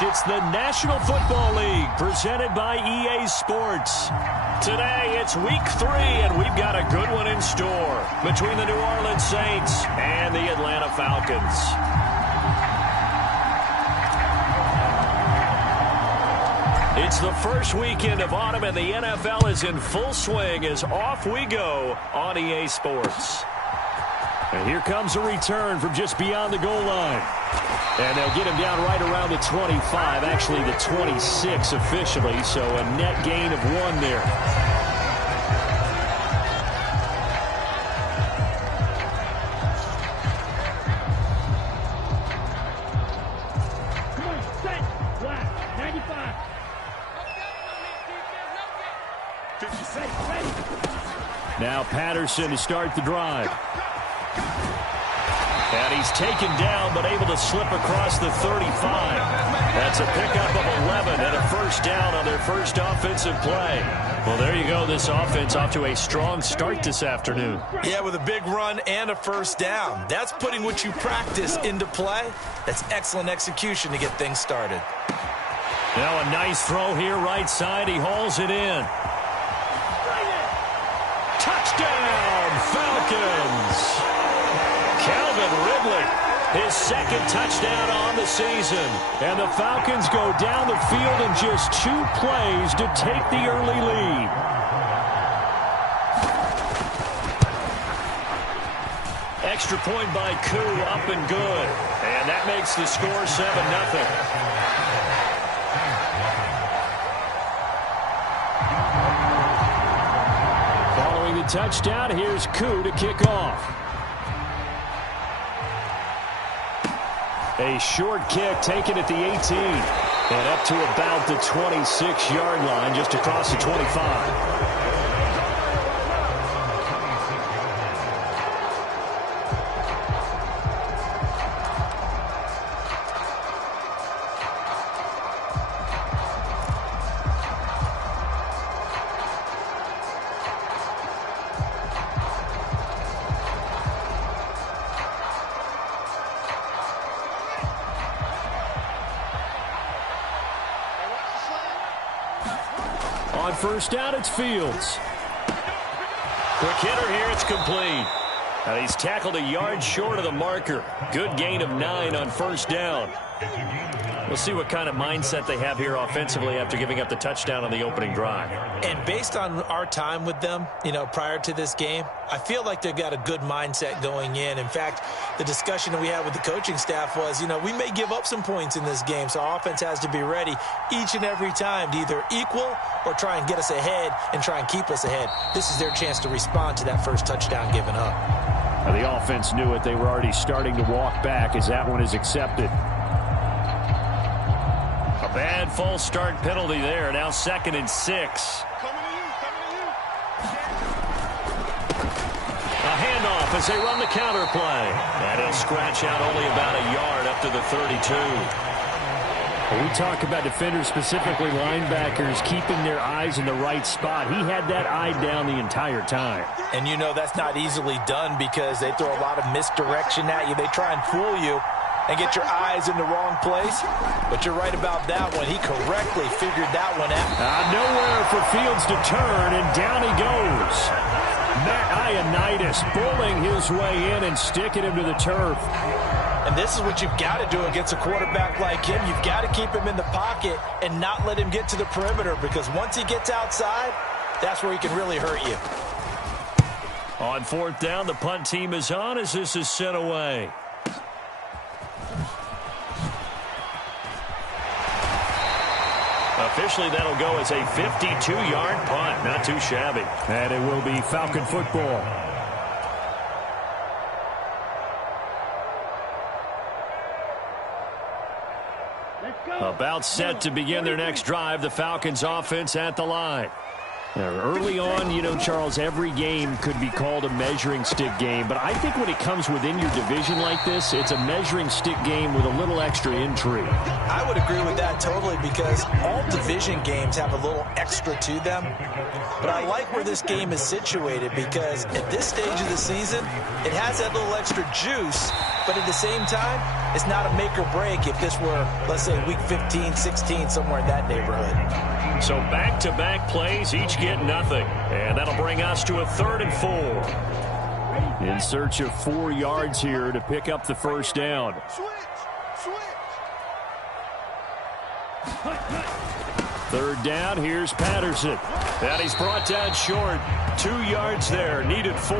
It's the National Football League presented by EA Sports. Today, it's week 3, and we've got a good one in store between the New Orleans Saints and the Atlanta Falcons. It's the first weekend of autumn, and the NFL is in full swing as off we go on EA Sports. And here comes a return from just beyond the goal line. And they'll get him down right around the 25, actually the 26 officially, so a net gain of 1 there. Come on, set, flat, 95. 56, ready. Now Patterson to start the drive. And he's taken down, but able to slip across the 35. That's a pickup of 11 and a first down on their first offensive play. Well, there you go. This offense off to a strong start this afternoon. Yeah, with a big run and a first down. That's putting what you practice into play. That's excellent execution to get things started. Now a nice throw here right side. He hauls it in. Touchdown, Falcons! Calvin Ridley, his second touchdown on the season. And the Falcons go down the field in just 2 plays to take the early lead. Extra point by Koo, up and good. And that makes the score 7-0. Following the touchdown, here's Koo to kick off. A short kick taken at the 18. And up to about the 26-yard line, just across the 25. On first down, it's Fields. Quick hitter here, it's complete. And he's tackled a yard short of the marker. Good gain of 9 on first down. We'll see what kind of mindset they have here offensively after giving up the touchdown on the opening drive. And based on our time with them, prior to this game, I feel like they've got a good mindset going in. In fact, the discussion that we had with the coaching staff was, we may give up some points in this game, so our offense has to be ready each and every time to either equal or try and get us ahead and try and keep us ahead. This is their chance to respond to that first touchdown given up. Now, the offense knew it. They were already starting to walk back as that one is accepted. A bad false start penalty there. Now 2nd and 6. A handoff as they run the counter play. And he'll scratch out only about a yard up to the 32. When we talk about defenders, specifically linebackers, keeping their eyes in the right spot. He had that eye down the entire time. And that's not easily done because they throw a lot of misdirection at you. They try and fool you and get your eyes in the wrong place. But you're right about that one. He correctly figured that one out. Nowhere for Fields to turn, and down he goes. Matt Ioannidis pulling his way in and sticking him to the turf. And this is what you've got to do against a quarterback like him. You've got to keep him in the pocket and not let him get to the perimeter, because once he gets outside, that's where he can really hurt you. On 4th down, the punt team is on as this is sent away. Officially, that'll go as a 52-yard punt. Not too shabby. And it will be Falcon football. About set to begin their next drive. The Falcons offense at the line. Early on, Charles, every game could be called a measuring stick game. But I think when it comes within your division like this, it's a measuring stick game with a little extra intrigue. I would agree with that totally, because all division games have a little extra to them. But I like where this game is situated, because at this stage of the season, it has that little extra juice but at the same time, it's not a make or break if this were, let's say, week 15, 16, somewhere in that neighborhood. So back-to-back plays, each get nothing. And that'll bring us to a 3rd and 4. In search of 4 yards here to pick up the first down. Third down, here's Patterson. And he's brought down short. 2 yards there, needed 4.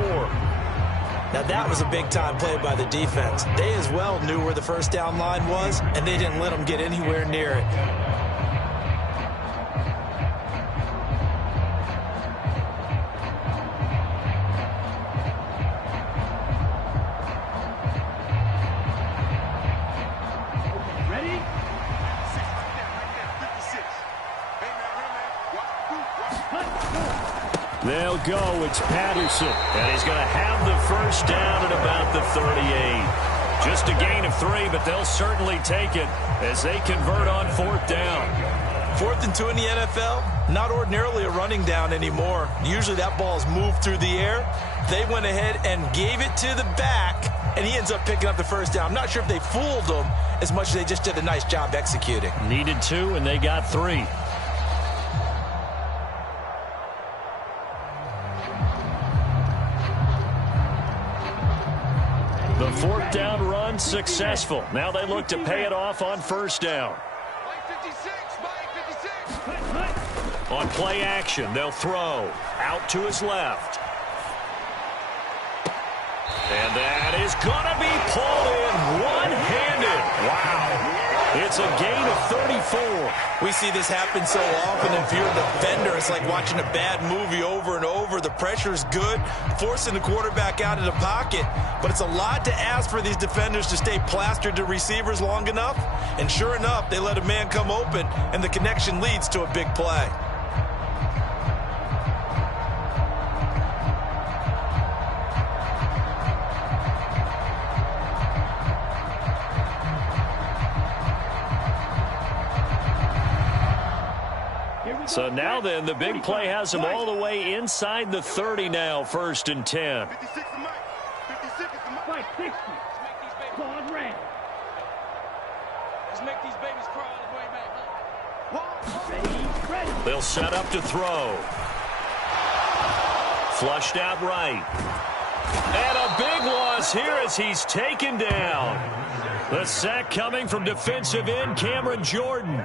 Now that was a big-time play by the defense. They as well knew where the first down line was, and they didn't let them get anywhere near it. They'll go. It's Patterson. And he's going to have the first down at about the 38. Just a gain of 3, but they'll certainly take it as they convert on 4th down. 4th and 2 in the NFL, not ordinarily a running down anymore. Usually that ball's moved through the air. They went ahead and gave it to the back, and he ends up picking up the first down. I'm not sure if they fooled him as much as they just did a nice job executing. Needed 2, and they got 3. The 4th down run successful. Now they look to pay it off on first down. On play action, they'll throw. Out to his left. And that is going to be pulled in one-handed. Wow. It's a gain of 34. We see this happen so often. If you're a defender, it's like watching a bad movie over and over. The pressure's good, forcing the quarterback out of the pocket. But it's a lot to ask for these defenders to stay plastered to receivers long enough. And sure enough, they let a man come open, and the connection leads to a big play. So now then, the big play has him all the way inside the 30 now, 1st and 10. 56 is Mike. 56 is Mike. 60. Ball red. Let's make these babies crawl all the way back. Ready. They'll set up to throw. Flushed out right. And a big loss here as he's taken down. The sack coming from defensive end Cameron Jordan.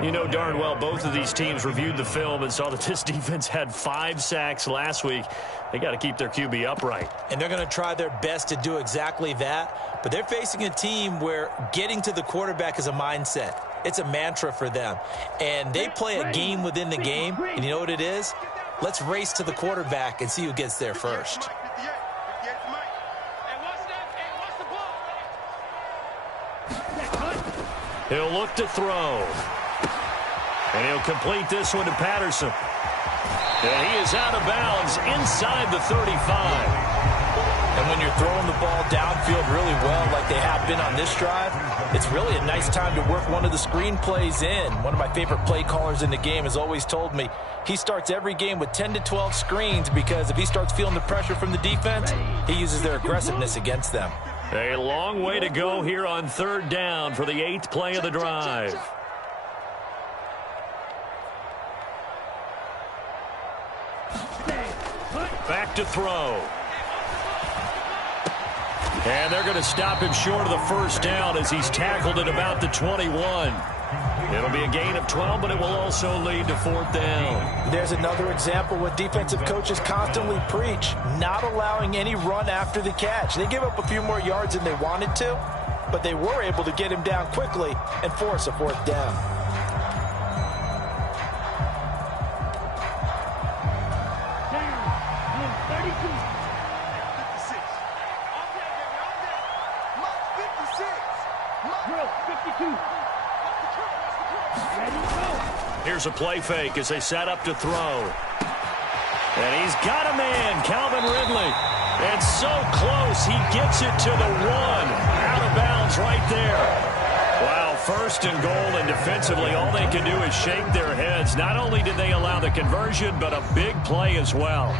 You know darn well both of these teams reviewed the film and saw that this defense had 5 sacks last week. They got to keep their QB upright. And they're going to try their best to do exactly that. But they're facing a team where getting to the quarterback is a mindset. It's a mantra for them. And they play a game within the game. And you know what it is? Let's race to the quarterback and see who gets there first. He'll look to throw. And he'll complete this one to Patterson. And he is out of bounds inside the 35. And when you're throwing the ball downfield really well like they have been on this drive, it's really a nice time to work one of the screen plays in. One of my favorite play callers in the game has always told me he starts every game with 10 to 12 screens because if he starts feeling the pressure from the defense, he uses their aggressiveness against them. A long way to go here on 3rd down for the 8th play of the drive. Back to throw. And they're going to stop him short of the first down as he's tackled at about the 21. It'll be a gain of 12, but it will also lead to 4th down. There's another example what defensive coaches constantly preach, not allowing any run after the catch. They give up a few more yards than they wanted to, but they were able to get him down quickly and force a 4th down. Down. 32. 56. Drill. 52. Ready, go. Here's a play fake as they set up to throw. And he's got a man, Calvin Ridley. And so close, he gets it to the 1. Out of bounds right there. Wow, 1st and goal, and defensively, all they can do is shake their heads. Not only did they allow the conversion, but a big play as well.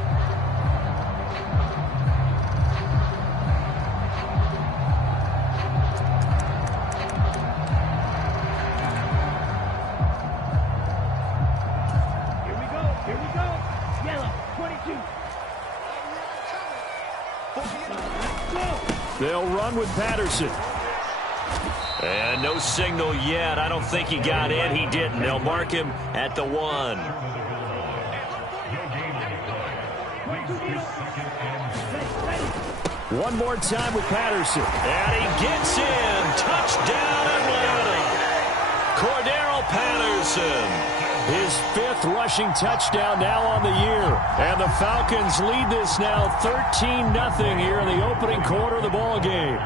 They'll run with Patterson. And no signal yet. I don't think he got in. He didn't. They'll mark him at the 1. One more time with Patterson. And he gets in. Touchdown Atlanta. Cordero Patterson. His 5th rushing touchdown now on the year. And the Falcons lead this now 13-0 here in the opening quarter of the ball game.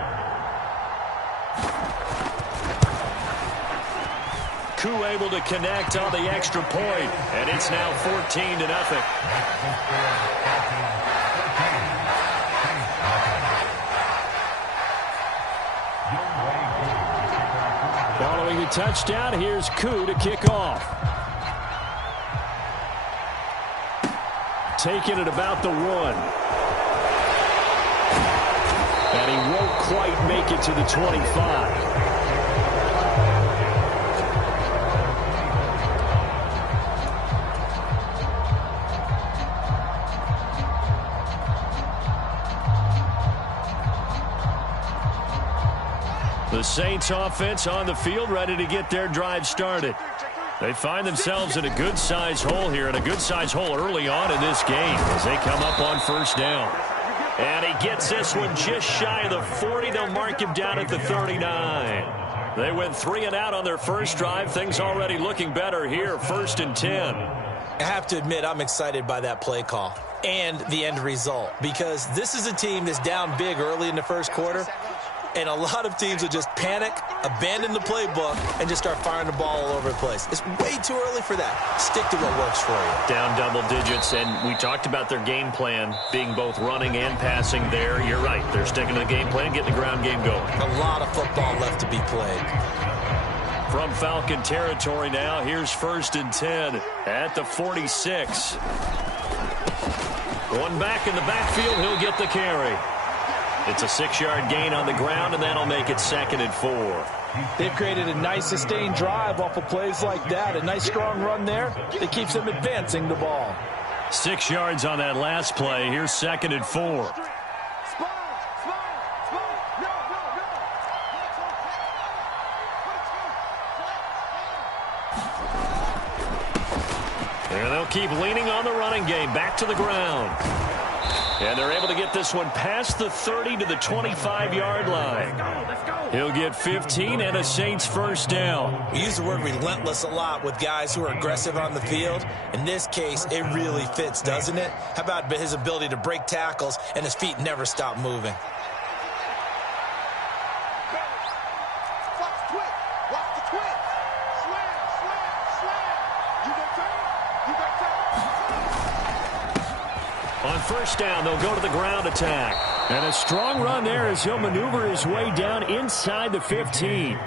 Koo able to connect on the extra point, and it's now 14-0. Following the touchdown, here's Koo to kick off. Taking it about the 1. And he won't quite make it to the 25. The Saints offense on the field, ready to get their drive started. They find themselves in a good-sized hole here, and a good-sized hole early on in this game as they come up on first down. And he gets this one just shy of the 40. They'll mark him down at the 39. They went 3 and out on their first drive. Things already looking better here, 1st and 10. I have to admit, I'm excited by that play call and the end result, because this is a team that's down big early in the first quarter. And a lot of teams will just panic, abandon the playbook, and just start firing the ball all over the place. It's way too early for that. Stick to what works for you. Down double digits, and we talked about their game plan being both running and passing there. You're right. They're sticking to the game plan, getting the ground game going. A lot of football left to be played. From Falcon territory now, here's 1st and 10 at the 46. Going back in the backfield, he'll get the carry. It's a 6-yard gain on the ground, and that'll make it 2nd and 4. They've created a nice sustained drive off of plays like that. A nice strong run there that keeps them advancing the ball. 6 yards on that last play. Here's 2nd and 4. And they'll keep leaning on the running game. Back to the ground. And they're able to get this one past the 30 to the 25-yard line. He'll get 15 and a Saints first down. We use the word relentless a lot with guys who are aggressive on the field. In this case, it really fits, doesn't it? How about his ability to break tackles and his feet never stop moving? On first down, they'll go to the ground attack. And a strong run there as he'll maneuver his way down inside the 15.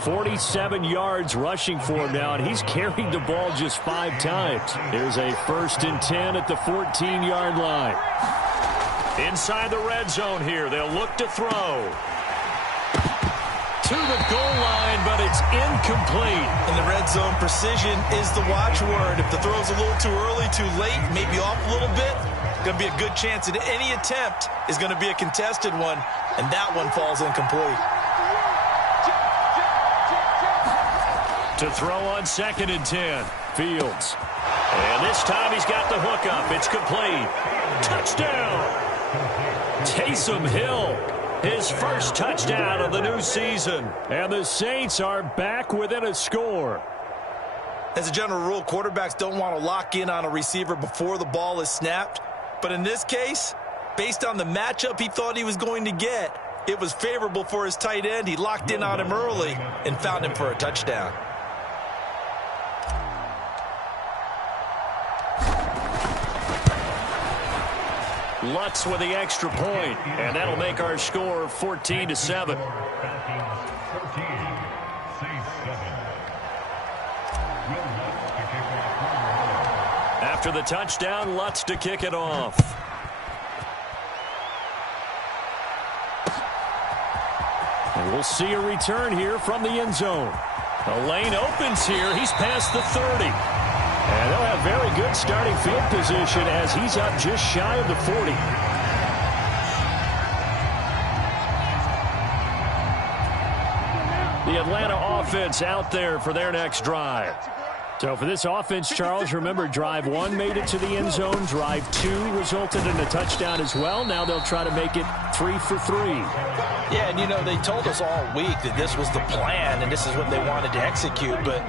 47 yards rushing for him now, and he's carried the ball just 5 times. Here's a 1st and 10 at the 14-yard line. Inside the red zone here, they'll look to throw. To the goal line, but it's incomplete. In the red zone, precision is the watchword. If the throw's a little too early, too late, maybe off a little bit, going to be a good chance that any attempt is going to be a contested one, and that one falls incomplete. To throw on 2nd and 10, Fields. And this time he's got the hook up. It's complete. Touchdown! Taysom Hill. His first touchdown of the new season. And the Saints are back within a score. As a general rule, quarterbacks don't want to lock in on a receiver before the ball is snapped. But in this case, based on the matchup he thought he was going to get, it was favorable for his tight end. He locked in on him early and found him for a touchdown. Lutz with the extra point, and that'll make our score 14-7. After the touchdown, Lutz to kick it off. And we'll see a return here from the end zone. The lane opens here. He's past the 30. And they'll have very good starting field position as he's up just shy of the 40. offense out there for their next drive. So for this offense, Charles, remember, drive 1 made it to the end zone. Drive 2 resulted in a touchdown as well. Now they'll try to make it 3 for 3. Yeah, and, you know, they told us all week that this was the plan and this is what they wanted to execute. But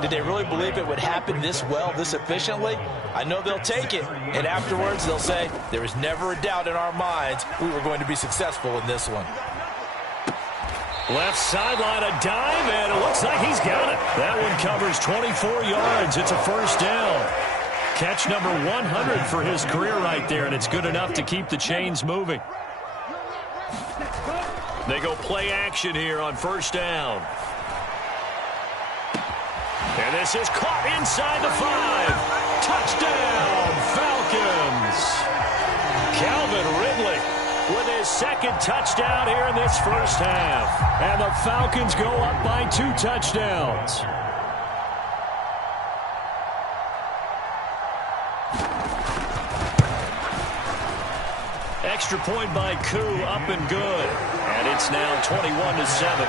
did they really believe it would happen this well, this efficiently? I know they'll take it. And afterwards, they'll say, there was never a doubt in our minds we were going to be successful in this one. Left sideline, a dive, and it looks like he's got it. That one covers 24 yards. It's a first down. Catch number 100 for his career right there, and it's good enough to keep the chains moving. They go play action here on first down. And this is caught inside the 5. Touchdown, Falcons. Calvin Ridley with his second touchdown here in this first half. And the Falcons go up by 2 touchdowns. Extra point by Koo, up and good. And it's now 21-7.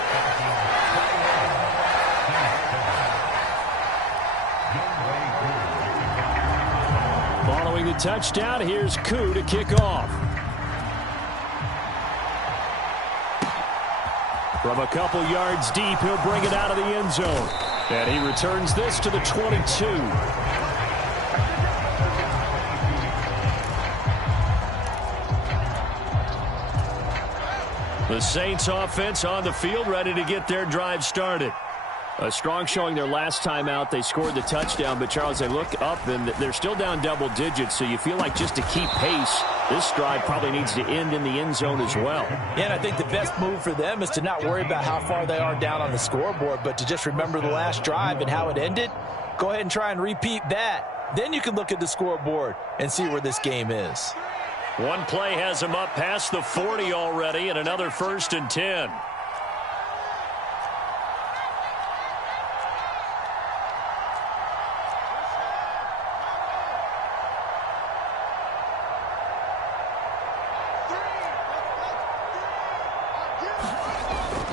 Following the touchdown, here's Koo to kick off. From a couple yards deep, he'll bring it out of the end zone. And he returns this to the 22. The Saints offense on the field, ready to get their drive started. A strong showing their last time out. They scored the touchdown, but Charles, they look up and they're still down double digits, so you feel like just to keep pace, this drive probably needs to end in the end zone as well. Yeah, and I think the best move for them is to not worry about how far they are down on the scoreboard, but to just remember the last drive and how it ended. Go ahead and try and repeat that. Then you can look at the scoreboard and see where this game is. One play has him up past the 40 already, and another 1st and 10.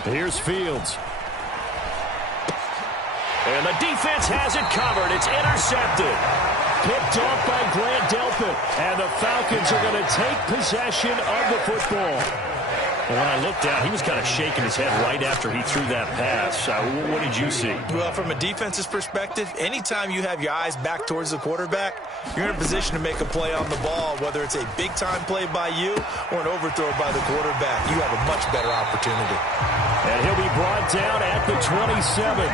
Here's Fields. And the defense has it covered. It's intercepted. Picked off by Grant Delpit. And the Falcons are going to take possession of the football. And when I looked down, he was kind of shaking his head right after he threw that pass. What did you see? Well, from a defense's perspective, anytime you have your eyes back towards the quarterback, you're in a position to make a play on the ball, whether it's a big-time play by you or an overthrow by the quarterback. You have a much better opportunity. And he'll be brought down at the 27.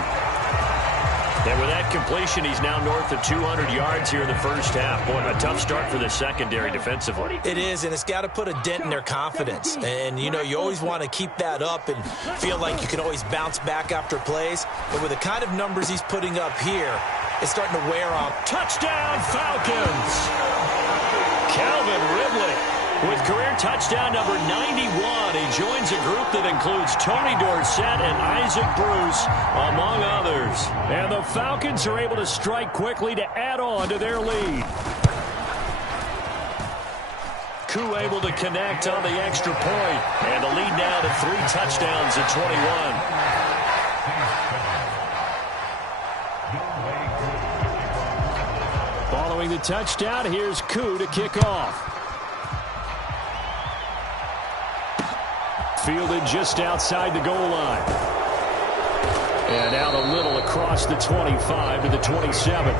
And with that completion, he's now north of 200 yards here in the first half. Boy, a tough start for the secondary defensively. It is, and it's got to put a dent in their confidence. And, you know, you always want to keep that up and feel like you can always bounce back after plays. But with the kind of numbers he's putting up here, it's starting to wear on. Touchdown, Falcons! Calvin Ridley with career touchdown number 91. He joins a group that includes Tony Dorsett and Isaac Bruce, among others. And the Falcons are able to strike quickly to add on to their lead. Koo able to connect on the extra point. And the lead now to 3 touchdowns at 21. Following the touchdown, here's Koo to kick off. Fielded just outside the goal line. And out a little across the 25 to the 27.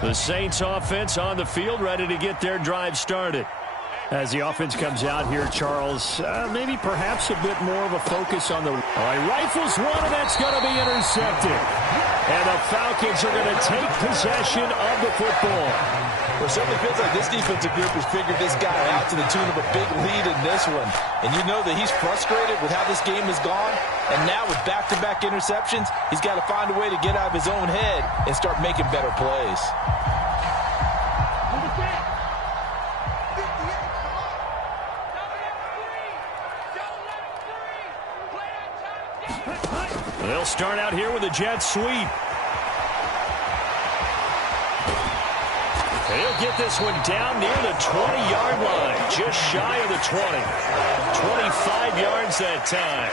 The Saints offense on the field, ready to get their drive started. As the offense comes out here, Charles, maybe perhaps a bit more of a focus on the... All right, rifles one, and that's going to be intercepted. And the Falcons are going to take possession of the football. Well, it certainly feels like this defensive group has figured this guy out to the tune of a big lead in this one. And you know that he's frustrated with how this game has gone. And now with back-to-back interceptions, he's got to find a way to get out of his own head and start making better plays. They'll start out here with a jet sweep. He'll get this one down near the 20-yard line, just shy of the 20. 25 yards that time.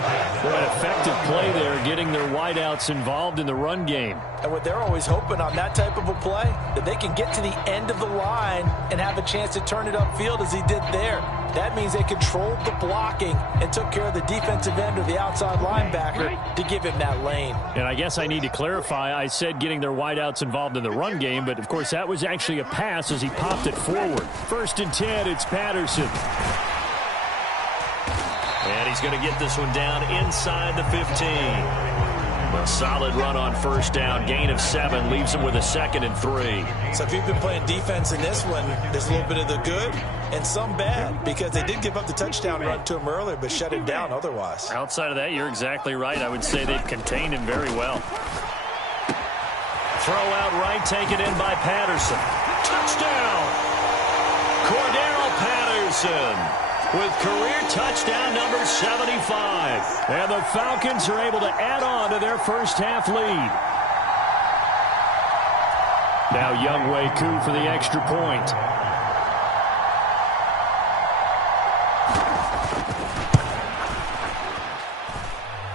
An effective play there, getting their wideouts involved in the run game. And what they're always hoping on that type of a play, that they can get to the end of the line and have a chance to turn it upfield as he did there. That means they controlled the blocking and took care of the defensive end or the outside linebacker to give him that lane. And I guess I need to clarify, I said getting their wideouts involved in the run game, but of course that was actually a pass as he popped it forward. 1st and 10, it's Patterson. And he's going to get this one down inside the 15. A solid run on 1st down, gain of 7, leaves him with a 2nd and 3. So if you've been playing defense in this one, there's a little bit of the good and some bad, because they did give up the touchdown run to him earlier, but shut him down otherwise. Outside of that, you're exactly right. I would say they've contained him very well. Throw out right, taken in by Patterson. Touchdown! Cordero Patterson with career touchdown number 75. And the Falcons are able to add on to their first half lead. Now Younghoe Koo for the extra point.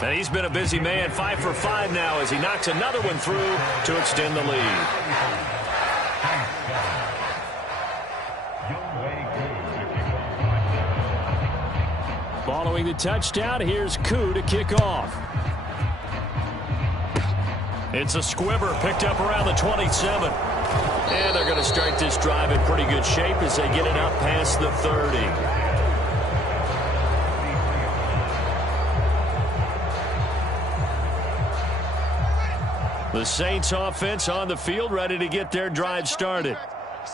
And he's been a busy man, 5 for 5 now as he knocks another one through to extend the lead. Following the touchdown, here's Koo to kick off. It's a squibber picked up around the 27. And they're going to start this drive in pretty good shape as they get it up past the 30. The Saints offense on the field, ready to get their drive started.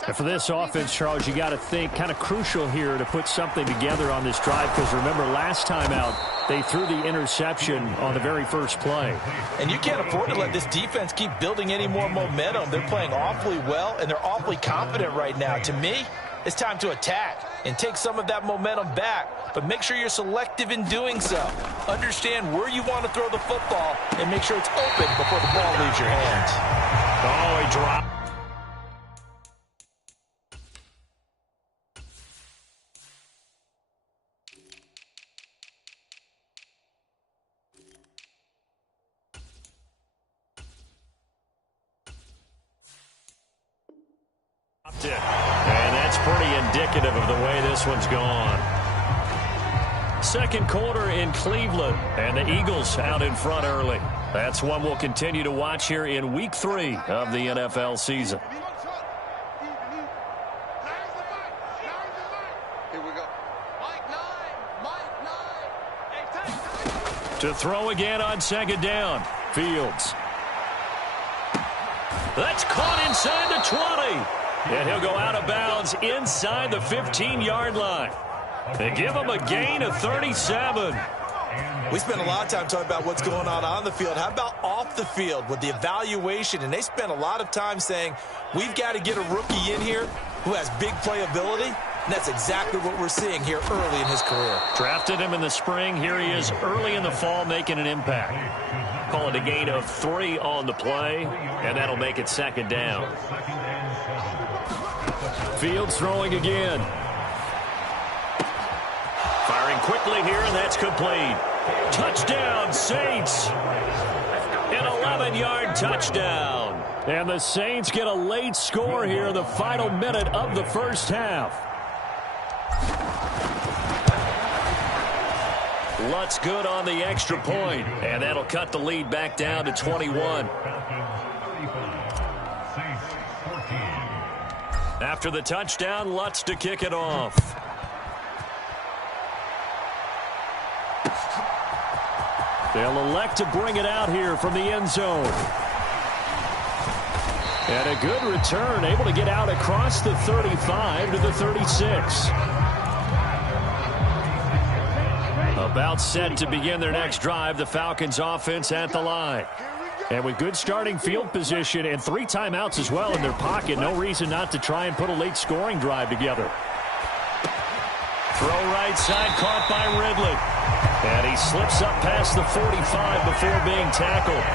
And for this offense, Charles, you got to think kind of crucial here to put something together on this drive, because remember last time out they threw the interception on the very first play. And you can't afford to let this defense keep building any more momentum. They're playing awfully well, and they're awfully confident right now. To me, it's time to attack and take some of that momentum back, but make sure you're selective in doing so. Understand where you want to throw the football and make sure it's open before the ball leaves your hands. Oh, he dropped. And that's pretty indicative of the way this one's gone. Second quarter in Cleveland, and the Eagles out in front early. That's one we'll continue to watch here in Week 3 of the NFL season. Here we go. To throw again on 2nd down. Fields. That's caught inside the 20. And he'll go out of bounds inside the 15-yard line. They give him a gain of 37. We spent a lot of time talking about what's going on the field. How about off the field with the evaluation? And they spent a lot of time saying, we've got to get a rookie in here who has big playability. And that's exactly what we're seeing here early in his career. Drafted him in the spring. Here he is early in the fall making an impact. Call it a gain of 3 on the play, and that'll make it 2nd down. Fields throwing again. Firing quickly here, and that's complete. Touchdown, Saints. An 11-yard touchdown. And the Saints get a late score here in the final minute of the first half. Lutz good on the extra point, and that'll cut the lead back down to 21. After the touchdown, Lutz to kick it off. They'll elect to bring it out here from the end zone. And a good return, able to get out across the 35 to the 36. About set to begin their next drive, the Falcons offense at the line. And with good starting field position and 3 timeouts as well in their pocket, no reason not to try and put a late scoring drive together. Throw right side, caught by Ridley. And he slips up past the 45 before being tackled.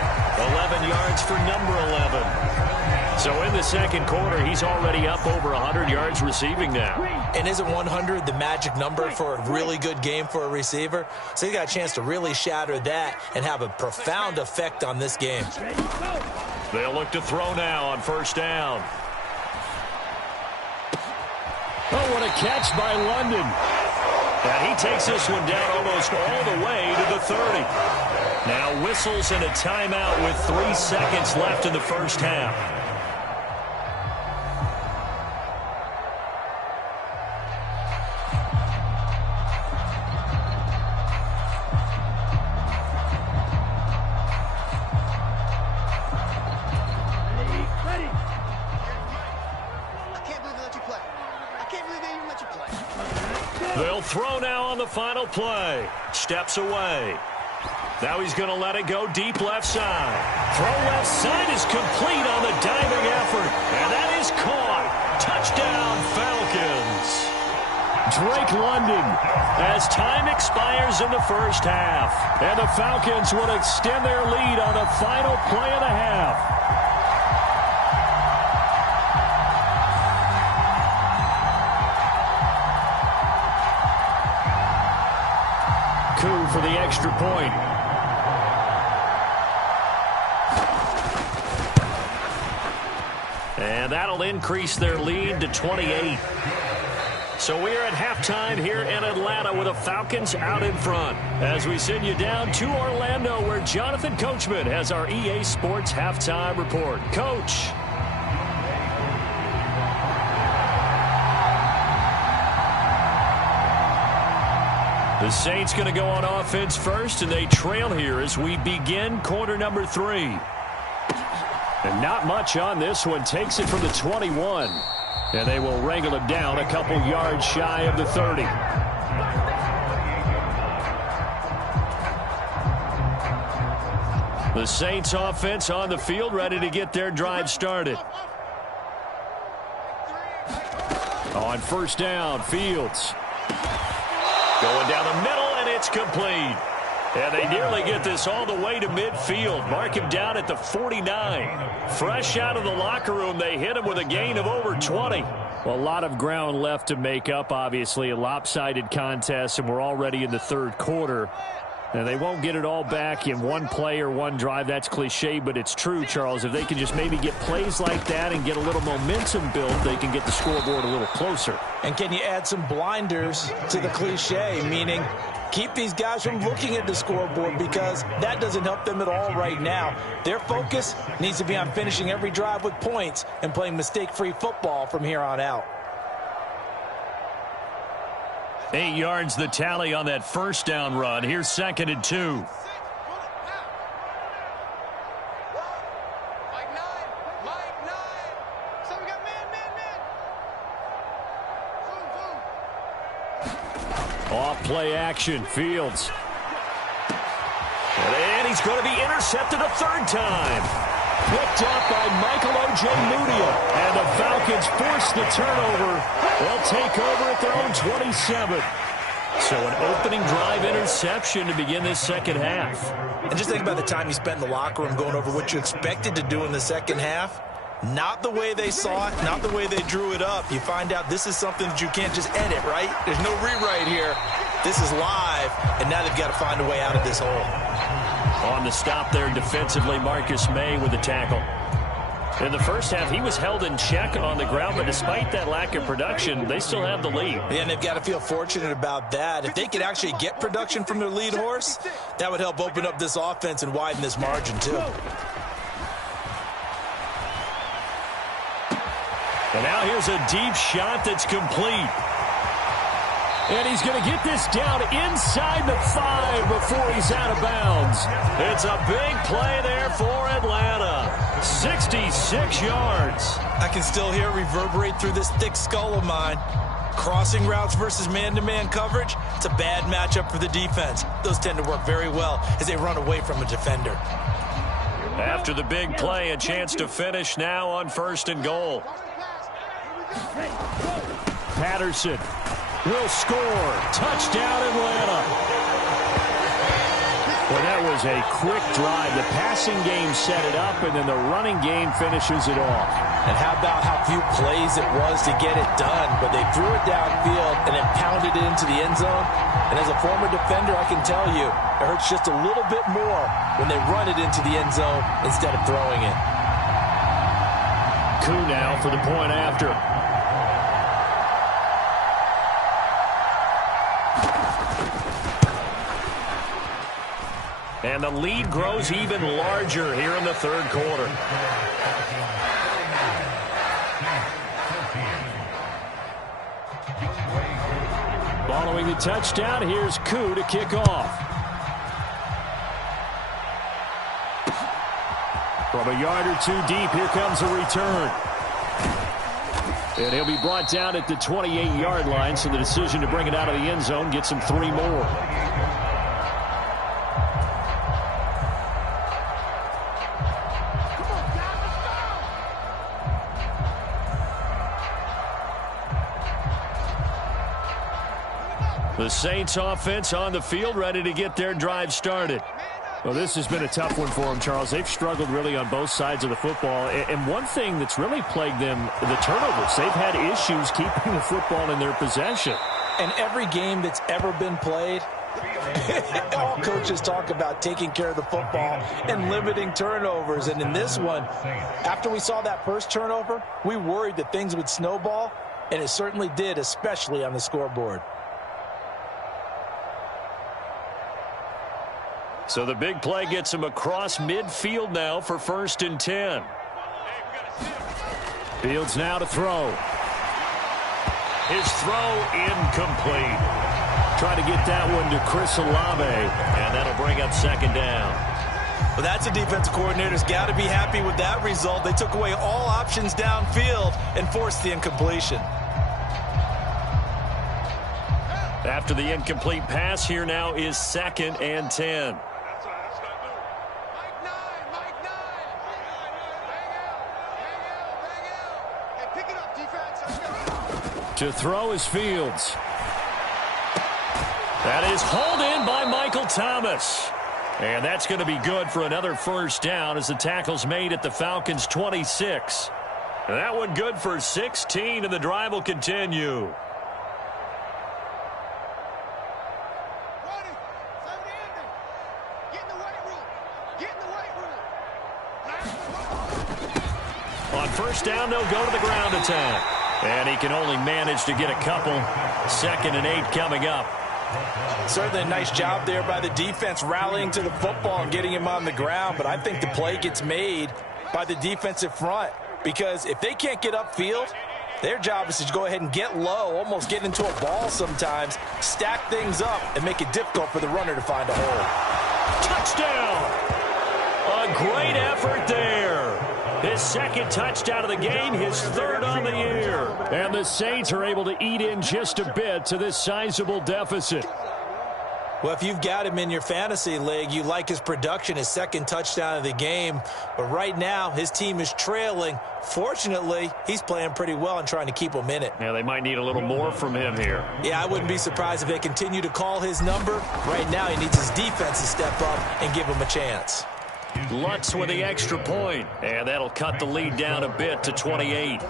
11 yards for number 11. So in the second quarter, he's already up over 100 yards receiving now. And isn't 100 the magic number for a really good game for a receiver? So he's got a chance to really shatter that and have a profound effect on this game. They'll look to throw now on first down. Oh, what a catch by London. And he takes this one down almost all the way to the 30. Now whistles and a timeout with 3 seconds left in the first half. They'll throw now on the final play. Steps away. Now he's going to let it go deep left side. Throw left side is complete on the diving effort. And that is caught. Touchdown, Falcons. Drake London as time expires in the first half. And the Falcons will extend their lead on the final play of the half. Coup for the extra point. And that'll increase their lead to 28. So we are at halftime here in Atlanta with the Falcons out in front. As we send you down to Orlando where Jonathan Coachman has our EA Sports halftime report. Coach. The Saints going to go on offense first, and they trail here as we begin quarter number 3. And not much on this one. Takes it from the 21. And they will wrangle it down a couple yards shy of the 30. The Saints offense on the field, ready to get their drive started. On first down, Fields. Going down the middle, and it's complete. And they nearly get this all the way to midfield. Mark him down at the 49. Fresh out of the locker room, they hit him with a gain of over 20. Well, a lot of ground left to make up, obviously. A lopsided contest, and we're already in the third quarter. And they won't get it all back in one play or one drive. That's cliche, but it's true, Charles. If they can just maybe get plays like that and get a little momentum built, they can get the scoreboard a little closer. And can you add some blinders to the cliche, meaning keep these guys from looking at the scoreboard, because that doesn't help them at all right now. Their focus needs to be on finishing every drive with points and playing mistake-free football from here on out. 8 yards the tally on that first down run. Here's 2nd and 2. Off play action, Fields. And he's going to be intercepted a third time. Picked up by Michael Ojemudia. And the Falcons force the turnover. They'll take over at their own 27. So an opening drive interception to begin this second half. And just think about the time you spent in the locker room going over what you expected to do in the second half. Not the way they saw it, not the way they drew it up. You find out this is something that you can't just edit, right? There's no rewrite here. This is live, and now they've got to find a way out of this hole. On the stop there defensively, Marcus May with the tackle. In the first half, he was held in check on the ground, but despite that lack of production, they still have the lead. Yeah, and they've got to feel fortunate about that. If they could actually get production from their lead horse, that would help open up this offense and widen this margin, too. And now here's a deep shot that's complete. And he's going to get this down inside the 5 before he's out of bounds. It's a big play there for Atlanta. 66 yards. I can still hear it reverberate through this thick skull of mine. Crossing routes versus man-to-man coverage, it's a bad matchup for the defense. Those tend to work very well as they run away from a defender. After the big play, a chance to finish now on 1st and goal. Patterson will score. Touchdown, Atlanta. Well, that was a quick drive. The passing game set it up, and then the running game finishes it off. And how about how few plays it was to get it done? But they threw it downfield and then pounded it into the end zone. And as a former defender, I can tell you, it hurts just a little bit more when they run it into the end zone instead of throwing it. Koo now for the point after. And the lead grows even larger here in the third quarter. Following the touchdown, here's Koo to kick off. From a yard or two deep, here comes a return. And he'll be brought down at the 28-yard line, so the decision to bring it out of the end zone gets him 3 more. The Saints offense on the field, ready to get their drive started. Well, this has been a tough one for them, Charles. They've struggled really on both sides of the football. And one thing that's really plagued them, the turnovers. They've had issues keeping the football in their possession. And every game that's ever been played, all coaches talk about taking care of the football and limiting turnovers. And in this one, after we saw that first turnover, we worried that things would snowball, and it certainly did, especially on the scoreboard. So the big play gets him across midfield now for 1st and 10. Fields now to throw. His throw incomplete. Trying to get that one to Chris Olave, and that'll bring up 2nd down. Well, that's a defensive coordinator's got to be happy with that result. They took away all options downfield and forced the incompletion. After the incomplete pass, here now is 2nd and 10. To throw is Fields. That is hauled in by Michael Thomas. And that's going to be good for another 1st down as the tackle's made at the Falcons' 26. And that one good for 16, and the drive will continue. On 1st down, they'll go to the ground attack. And he can only manage to get a couple. 2nd and 8 coming up. Certainly a nice job there by the defense rallying to the football and getting him on the ground. But I think the play gets made by the defensive front, because if they can't get upfield, their job is to go ahead and get low, almost get into a ball sometimes, stack things up, and make it difficult for the runner to find a hole. Touchdown! A great effort there. His 2nd touchdown of the game, his 3rd on the year. And the Saints are able to eat in just a bit to this sizable deficit. Well, if you've got him in your fantasy league, you like his production, his 2nd touchdown of the game. But right now, his team is trailing. Fortunately, he's playing pretty well and trying to keep them in it. Yeah, they might need a little more from him here. Yeah, I wouldn't be surprised if they continue to call his number. Right now, he needs his defense to step up and give him a chance. Lutz with the extra point, and that'll cut the lead down a bit to 28.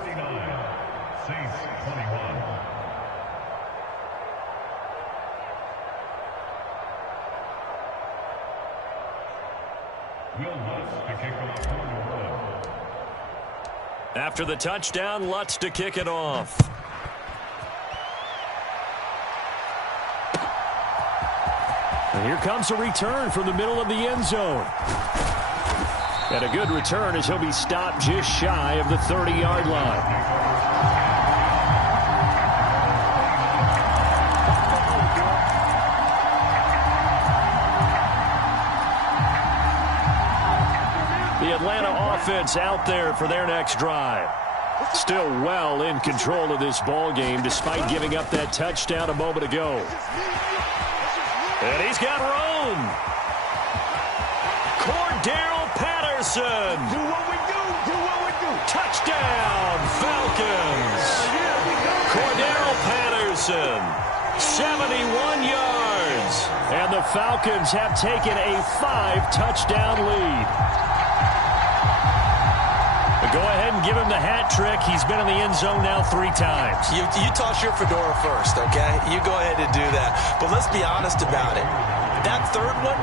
After the touchdown, Lutz to kick it off. And here comes a return from the middle of the end zone. And a good return as he'll be stopped just shy of the 30-yard line. The Atlanta offense out there for their next drive. Still well in control of this ball game despite giving up that touchdown a moment ago. And he's got room. Cordarrelle Patterson. Do what we do. Do what we do. Touchdown, Falcons. Cordarrelle Patterson, 71 yards. is. And the Falcons have taken a 5-touchdown lead. But go ahead and give him the hat trick. He's been in the end zone now 3 times. You toss your fedora first, okay? You go ahead and do that. But let's be honest about it. That third one,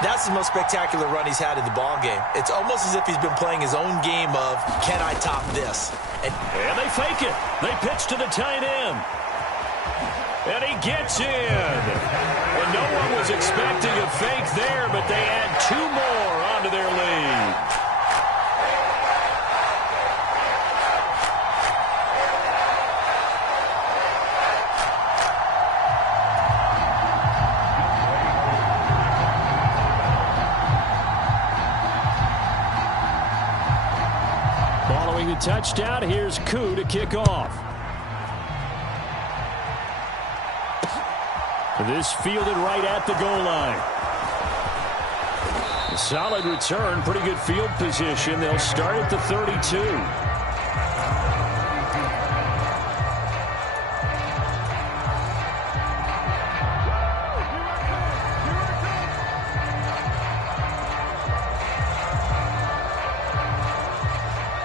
that's the most spectacular run he's had in the ballgame. It's almost as if he's been playing his own game of, can I top this? And they fake it. They pitch to the tight end. And he gets in. And no one was expecting a fake there, but they add 2 more onto their lead. Following the touchdown, here's Koo to kick off. This fielded right at the goal line. A solid return, pretty good field position. They'll start at the 32.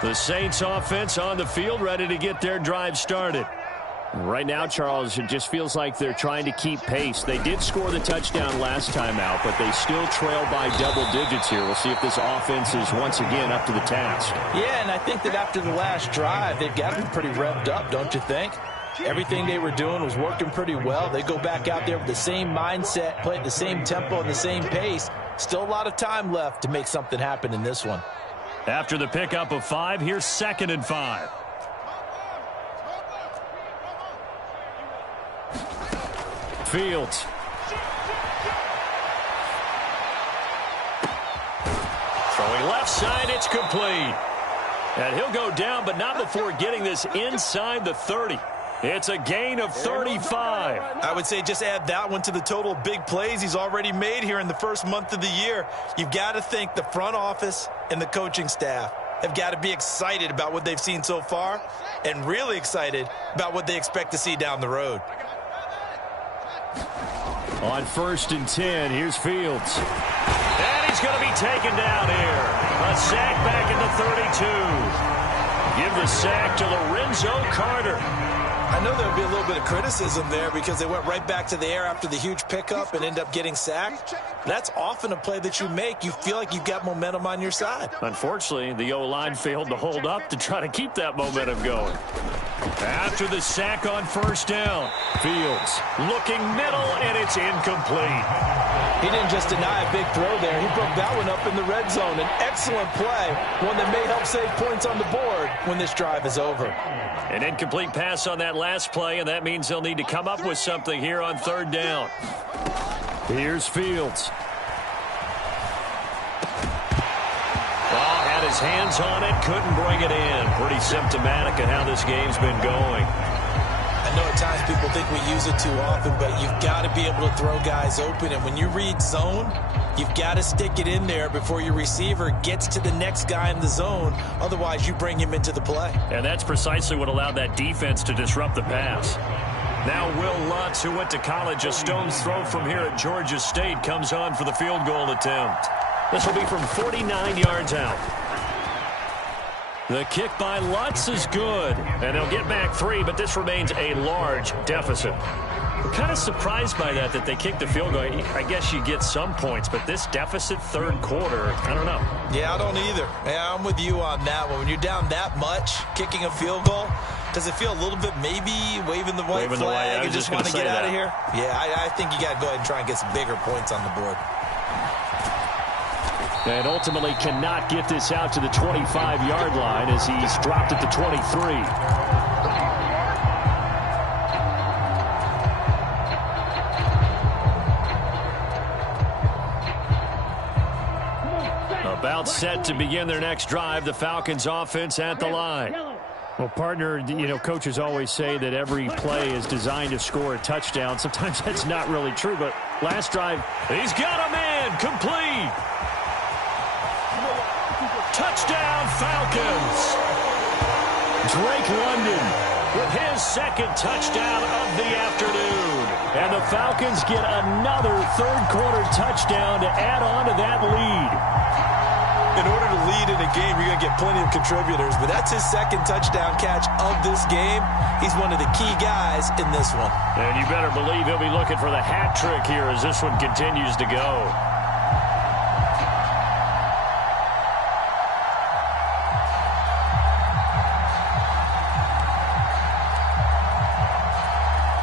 The Saints offense on the field, ready to get their drive started. Right now, Charles, it just feels like they're trying to keep pace. They did score the touchdown last time out, but they still trail by double digits here. We'll see if this offense is once again up to the task. Yeah, and I think that after the last drive, they've got them pretty revved up, don't you think? Everything they were doing was working pretty well. They go back out there with the same mindset, play at the same tempo and the same pace. Still a lot of time left to make something happen in this one. After the pickup of 5, here's 2nd and 5. Fields. Throwing left side, it's complete. And he'll go down, but not before getting this inside the 30. It's a gain of 35. I would say just add that one to the total big plays he's already made here in the first month of the year. You've got to think the front office and the coaching staff have got to be excited about what they've seen so far and really excited about what they expect to see down the road. On 1st and 10, here's Fields. And he's going to be taken down here. A sack back at the 32. Give the sack to Lorenzo Carter. I know there'll be a little bit of criticism there because they went right back to the air after the huge pickup and end up getting sacked. That's often a play that you make. You feel like you've got momentum on your side. Unfortunately, the O-line failed to hold up to try to keep that momentum going. After the sack on 1st down, Fields looking middle, and it's incomplete. He didn't just deny a big throw there. He broke that one up in the red zone. An excellent play, one that may help save points on the board when this drive is over. An incomplete pass on that last play, and that means they'll need to come up with something here on 3rd down. Here's Fields. Oh, had his hands on it, couldn't bring it in. Pretty symptomatic of how this game's been going. I know at times people think we use it too often, but you've got to be able to throw guys open. And when you read zone, you've got to stick it in there before your receiver gets to the next guy in the zone. Otherwise, you bring him into the play. And that's precisely what allowed that defense to disrupt the pass. Now Will Lutz, who went to college a stone's throw from here at Georgia State, comes on for the field goal attempt. This will be from 49 yards out. The kick by Lutz is good, and they'll get back 3, but this remains a large deficit. I'm kind of surprised by that they kicked the field goal. I guess you get some points, but this deficit 3rd quarter, I don't know. Yeah, I don't either. Yeah, I'm with you on that one. When you're down that much, kicking a field goal, does it feel a little bit maybe waving the white flag and just want to get out of here? Yeah, I think you got to go ahead and try and get some bigger points on the board. And ultimately cannot get this out to the 25-yard line as he's dropped at the 23. About set to begin their next drive, the Falcons offense at the line. Well, partner, you know, coaches always say that every play is designed to score a touchdown. Sometimes that's not really true, but last drive, he's got a man, complete. Touchdown, Falcons. Drake London with his second touchdown of the afternoon. And the Falcons get another third-quarter touchdown to add on to that lead. In order to lead in a game, you're going to get plenty of contributors, but that's his second touchdown catch of this game. He's one of the key guys in this one. And you better believe he'll be looking for the hat trick here as this one continues to go.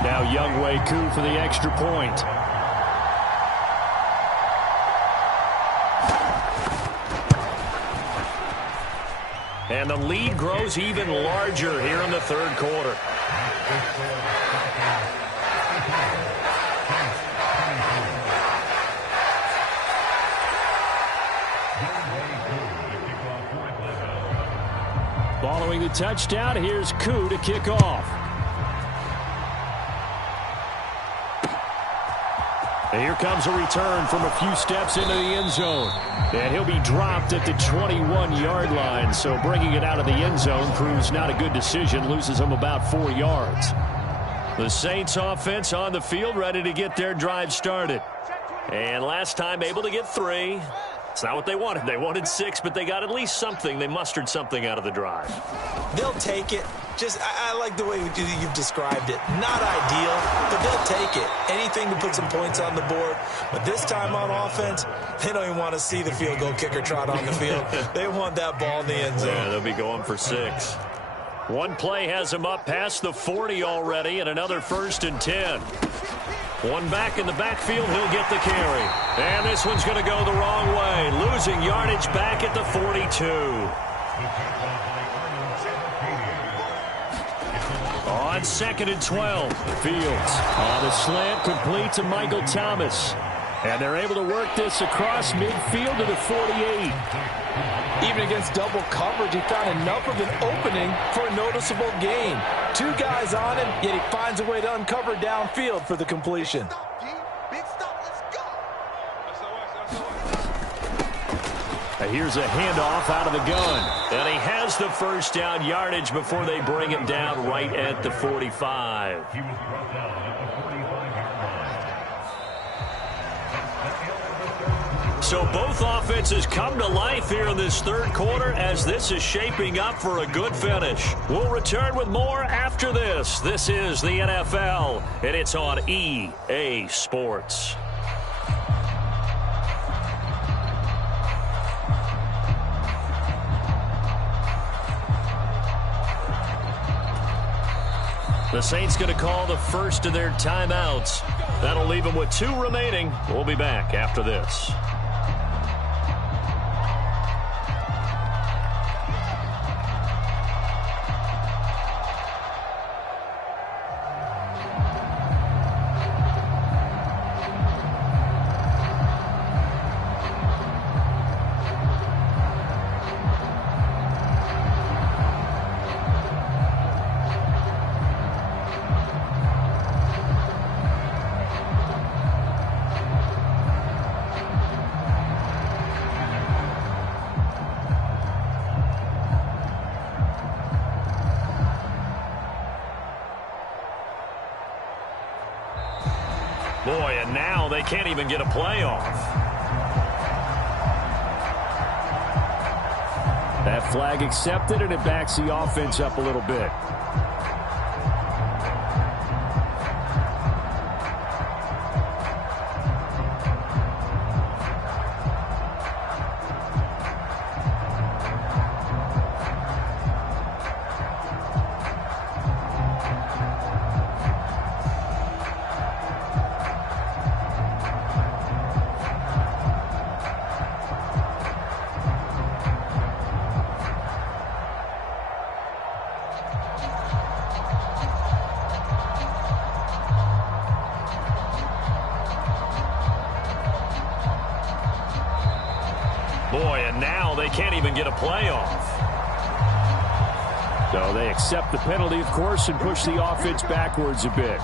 Now Younghoe Koo for the extra point. And the lead grows even larger here in the third quarter. Following the touchdown, here's Koo to kick off. And here comes a return from a few steps into the end zone. And he'll be dropped at the 21-yard line. So bringing it out of the end zone proves not a good decision. Loses him about 4 yards. The Saints offense on the field, ready to get their drive started. And last time able to get 3. It's not what they wanted. They wanted 6, but they got at least something. They mustered something out of the drive. They'll take it. I like the way you've described it. Not ideal, but they'll take it. Anything to put some points on the board. But this time on offense, they don't even want to see the field goal kicker trot on the field. They want that ball in the end zone. Yeah, they'll be going for 6. One play has him up past the 40 already, and another 1st and 10. One back in the backfield, he'll get the carry. And this one's going to go the wrong way. Losing yardage back at the 42. On 2nd and 12, Fields on the slant, complete to Michael Thomas. And they're able to work this across midfield to the 48. Even against double coverage, he found enough of an opening for a noticeable gain. 2 guys on him, yet he finds a way to uncover downfield for the completion. Here's a handoff out of the gun. And he has the first down yardage before they bring him down right at the 45. So both offenses come to life here in this third quarter as this is shaping up for a good finish. We'll return with more after this. This is the NFL, and it's on EA Sports. The Saints going to call the first of their timeouts. That'll leave them with 2 remaining. We'll be back after this. Boy, and now they can't even get a playoff. That flag accepted, and it backs the offense up a little bit. Boy, and now they can't even get a playoff. So they accept the penalty, of course, and push the offense backwards a bit.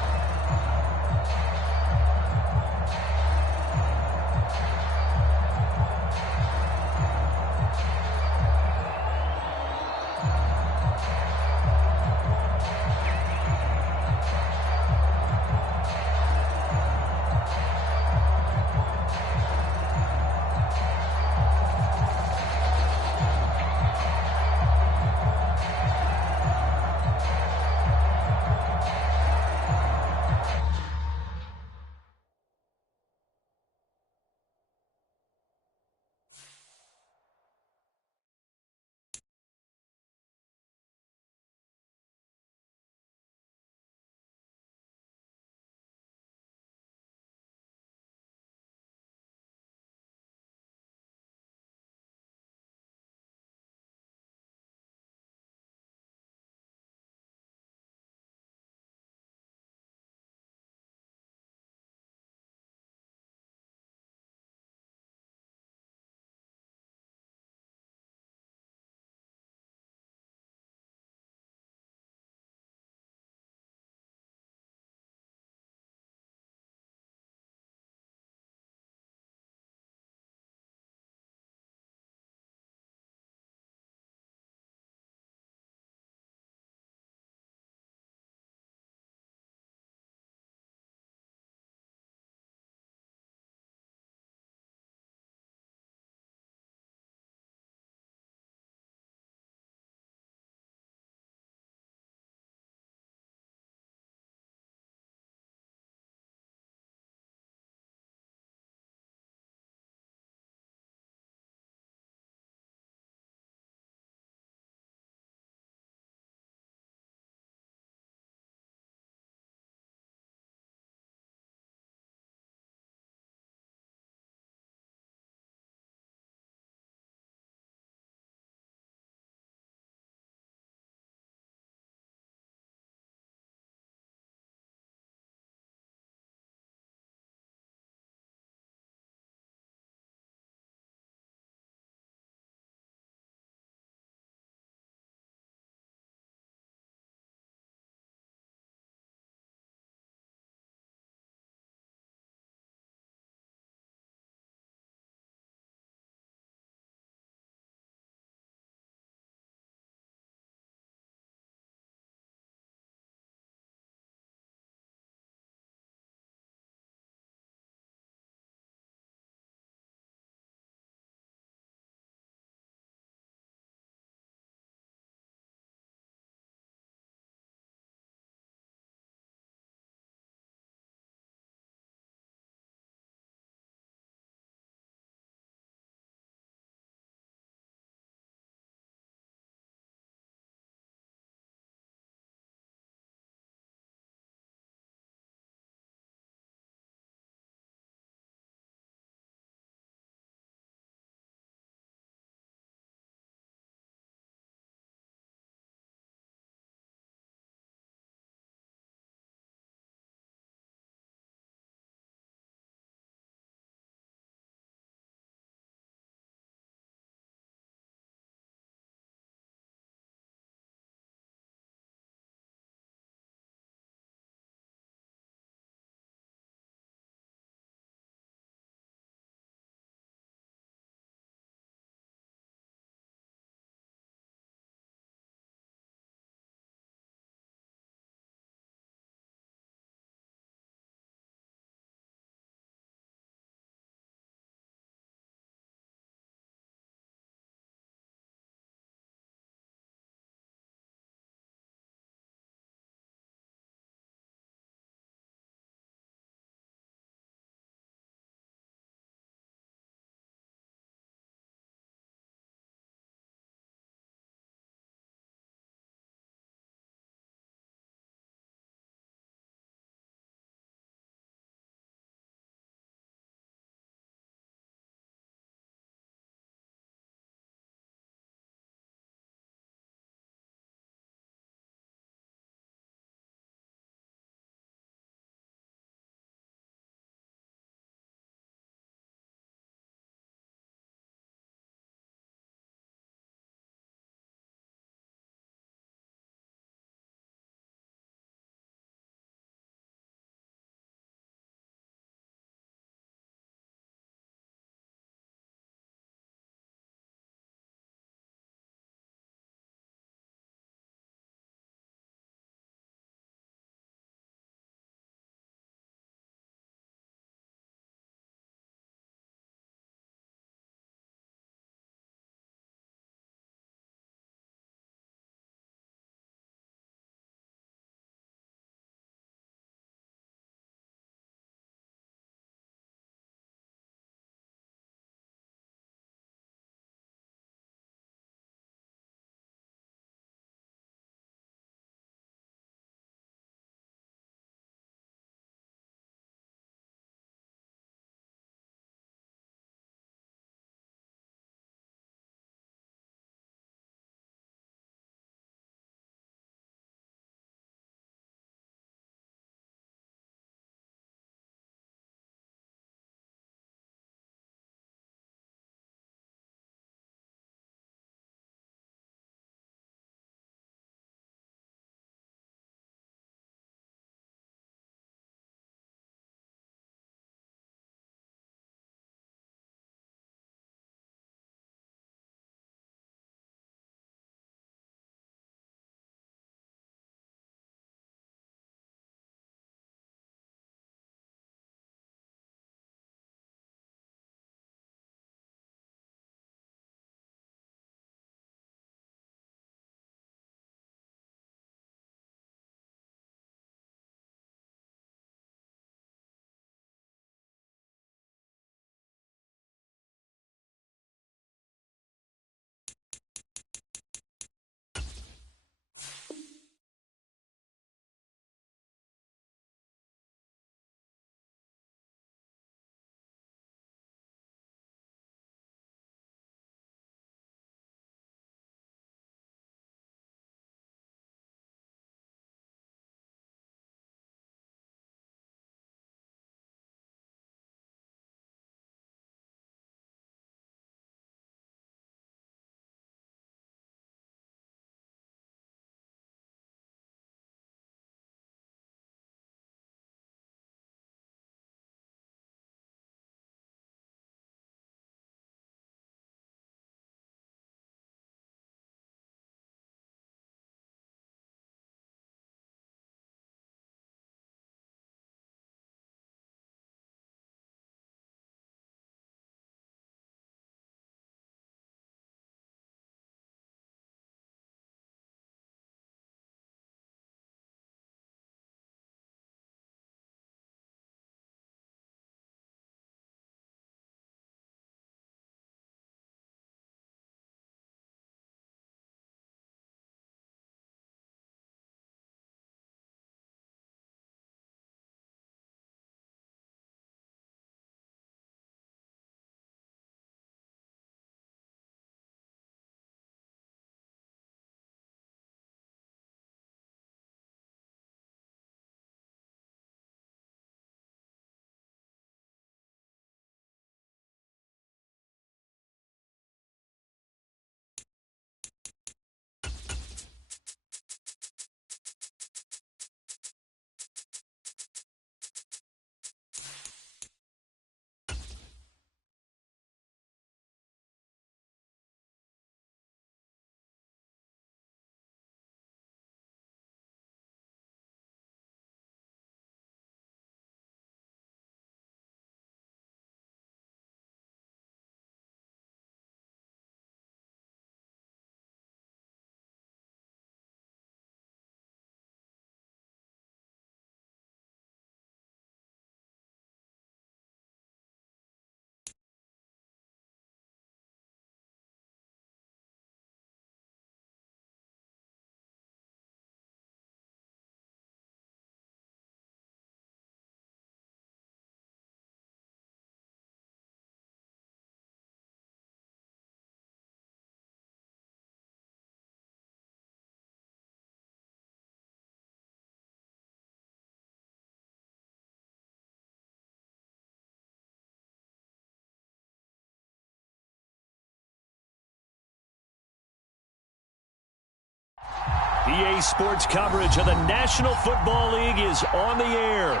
EA Sports coverage of the National Football League is on the air.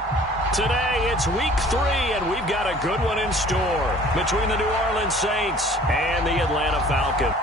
Today, it's week 3, and we've got a good one in store between the New Orleans Saints and the Atlanta Falcons.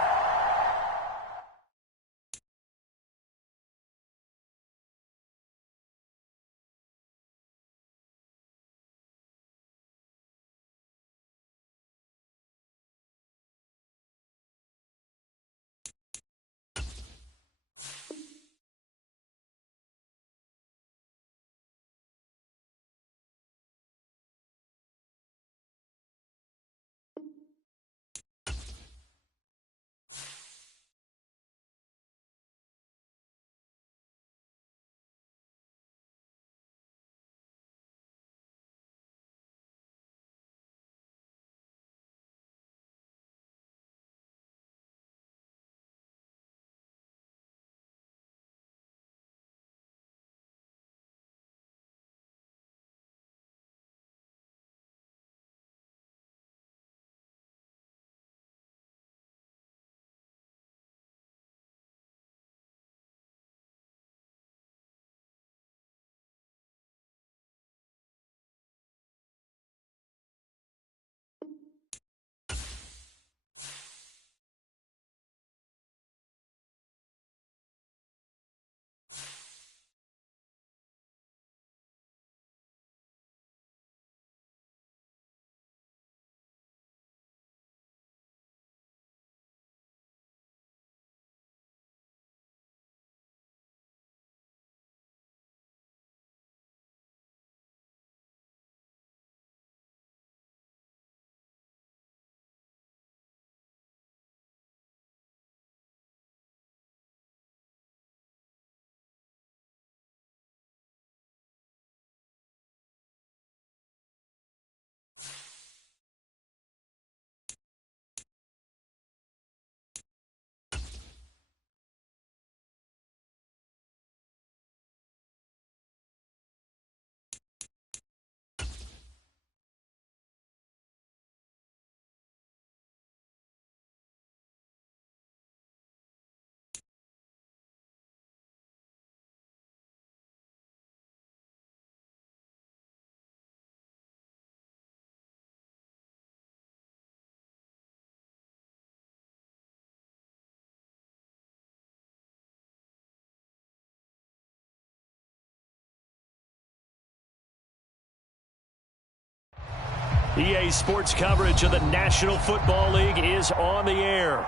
EA Sports coverage of the National Football League is on the air.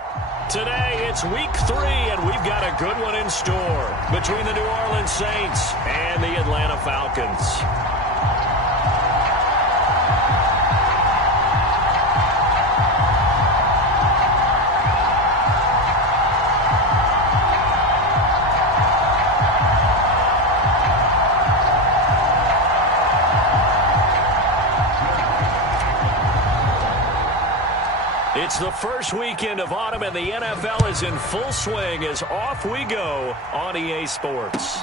Today, it's week 3, and we've got a good one in store between the New Orleans Saints and the Atlanta Falcons. It's the first weekend of autumn, and the NFL is in full swing as off we go on EA Sports.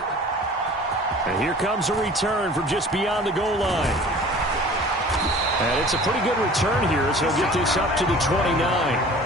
And here comes a return from just beyond the goal line. And it's a pretty good return here as he'll get this up to the 29.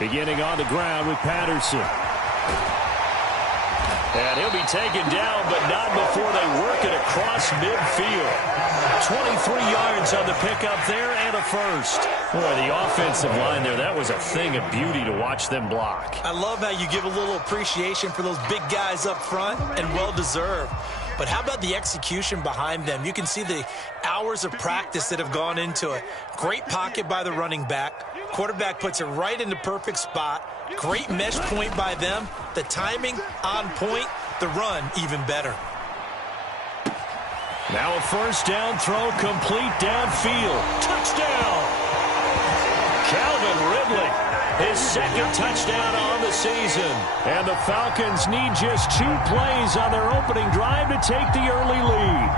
Beginning on the ground with Patterson. And he'll be taken down, but not before they work it across midfield. 23 yards on the pickup there and a first. Boy, the offensive line there, that was a thing of beauty to watch them block. I love how you give a little appreciation for those big guys up front, and well-deserved. But how about the execution behind them? You can see the hours of practice that have gone into it. Great pocket by the running back. Quarterback puts it right in the perfect spot. Great mesh point by them. The timing on point. The run even better. Now a first down throw, complete downfield. Touchdown! Calvin Ridley, his second touchdown on the season. And the Falcons need just 2 plays on their opening drive to take the early lead.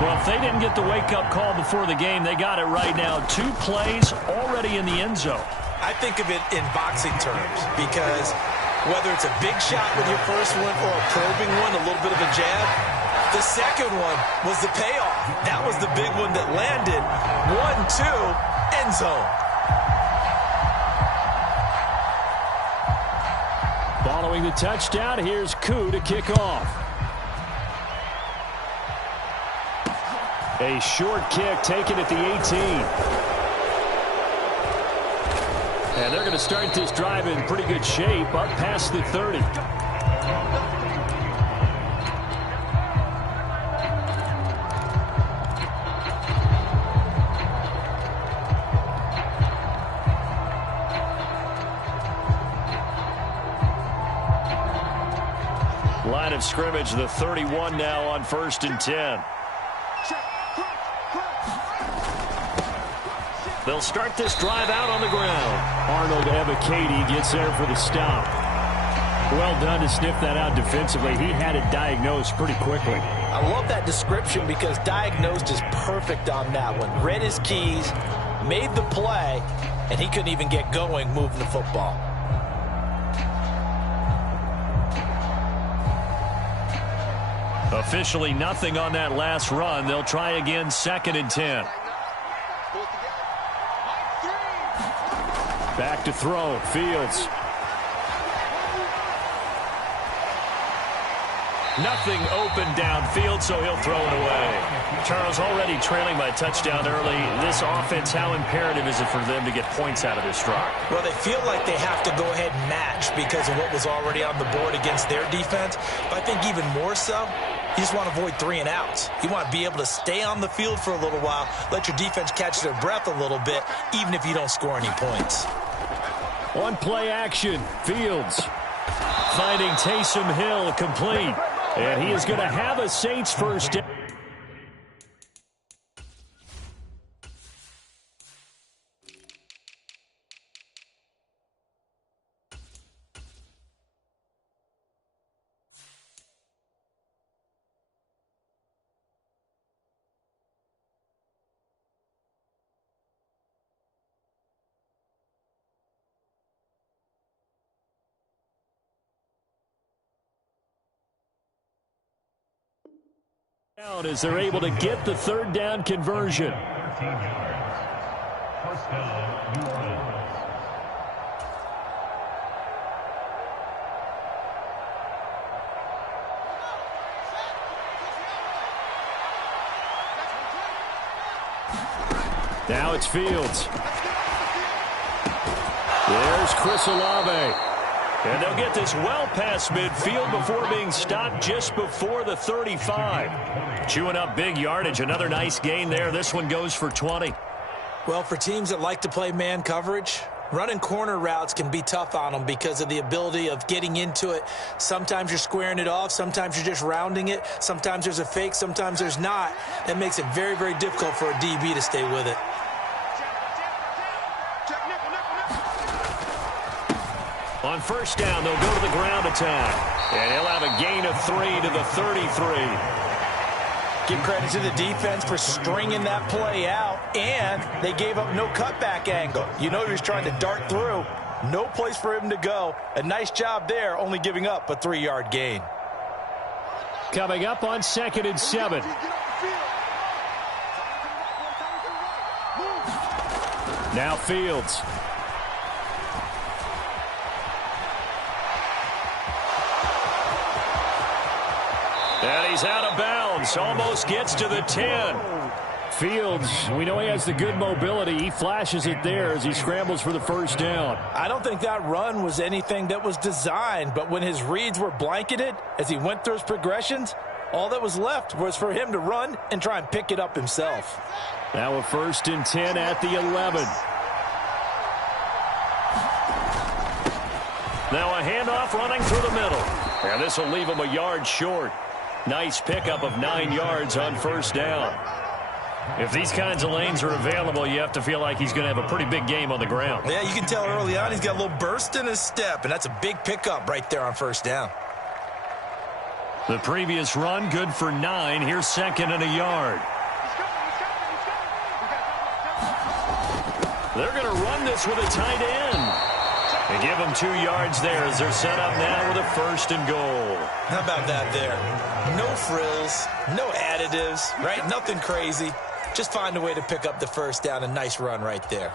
Well, if they didn't get the wake-up call before the game, they got it right now. 2 plays already in the end zone. I think of it in boxing terms because whether it's a big shot with your first one or a probing one, a little bit of a jab, the second one was the payoff. That was the big one that landed. 1-2, end zone. Following the touchdown, here's Koo to kick off. A short kick taken at the 18. And they're going to start this drive in pretty good shape, up past the 30. Line of scrimmage, the 31 now on 1st and 10. They'll start this drive out on the ground. Arnold Ebiketie gets there for the stop. Well done to sniff that out defensively. He had it diagnosed pretty quickly. I love that description because diagnosed is perfect on that one. Read his keys, made the play, and he couldn't even get going moving the football. Officially nothing on that last run. They'll try again, 2nd and 10. Back to throw, Fields. Nothing open downfield, so he'll throw it away. Charles, already trailing by a touchdown early. This offense, how imperative is it for them to get points out of this drive? Well, they feel like they have to go ahead and match because of what was already on the board against their defense. But I think even more so, you just want to avoid 3 and outs. You want to be able to stay on the field for a little while, let your defense catch their breath a little bit, even if you don't score any points. On play action, Fields finding Taysom Hill complete. And he is going to have a Saints first down. As they're able to get the 3rd down conversion. 13 yards. First down, New Orleans. Now it's Fields. There's Chris Olave. And they'll get this well past midfield before being stopped just before the 35. Chewing up big yardage. Another nice gain there. This one goes for 20. Well, for teams that like to play man coverage, running corner routes can be tough on them because of the ability of getting into it. Sometimes you're squaring it off. Sometimes you're just rounding it. Sometimes there's a fake. Sometimes there's not. That makes it very, very difficult for a DB to stay with it. On first down, they'll go to the ground attack. And he'll have a gain of 3 to the 33. Give credit to the defense for stringing that play out, and they gave up no cutback angle. You know he was trying to dart through. No place for him to go. A nice job there, only giving up a 3-yard gain. Coming up on 2nd and 7. Now Fields. And he's out of bounds. Almost gets to the 10. Fields, we know he has the good mobility. He flashes it there as he scrambles for the first down. I don't think that run was anything that was designed, but when his reads were blanketed as he went through his progressions, all that was left was for him to run and try and pick it up himself. Now a 1st and 10 at the 11. Now a handoff running through the middle. And this will leave him a yard short. Nice pickup of 9 yards on first down. If these kinds of lanes are available, you have to feel like he's going to have a pretty big game on the ground. Yeah, you can tell early on he's got a little burst in his step, and that's a big pickup right there on first down. The previous run, good for 9. Here's 2nd and a yard. They're going to run this with a tight end. They give him 2 yards there as they're set up now with a 1st and goal. How about that there? No frills, no additives, right? Nothing crazy. Just find a way to pick up the first down. A nice run right there.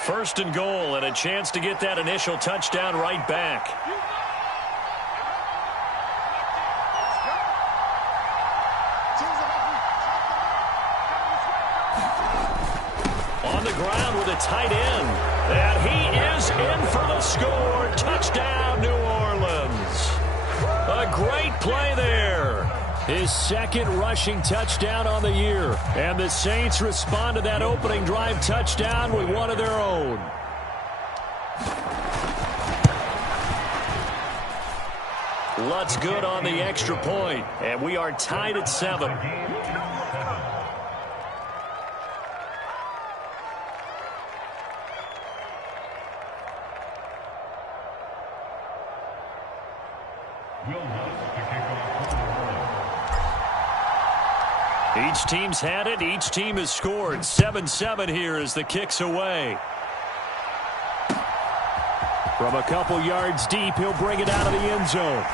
1st and goal and a chance to get that initial touchdown right back. On the ground with a tight end. And he is in for the score. Touchdown, New Orleans. A great play there. His 2nd rushing touchdown on the year. And the Saints respond to that opening drive touchdown with one of their own. Lutt's good on the extra point. And we are tied at 7. Each team's had it. Each team has scored. 7-7 here as the kick's away. From a couple yards deep, he'll bring it out of the end zone.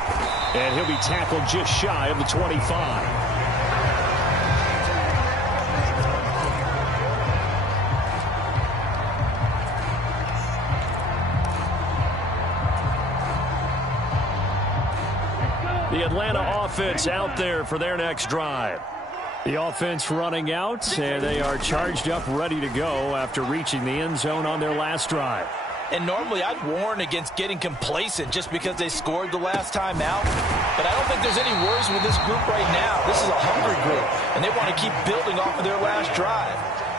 And he'll be tackled just shy of the 25. The Atlanta offense out there for their next drive. The offense running out, and they are charged up, ready to go after reaching the end zone on their last drive. And normally I'd warn against getting complacent just because they scored the last time out. But I don't think there's any worries with this group right now. This is a hungry group, and they want to keep building off of their last drive.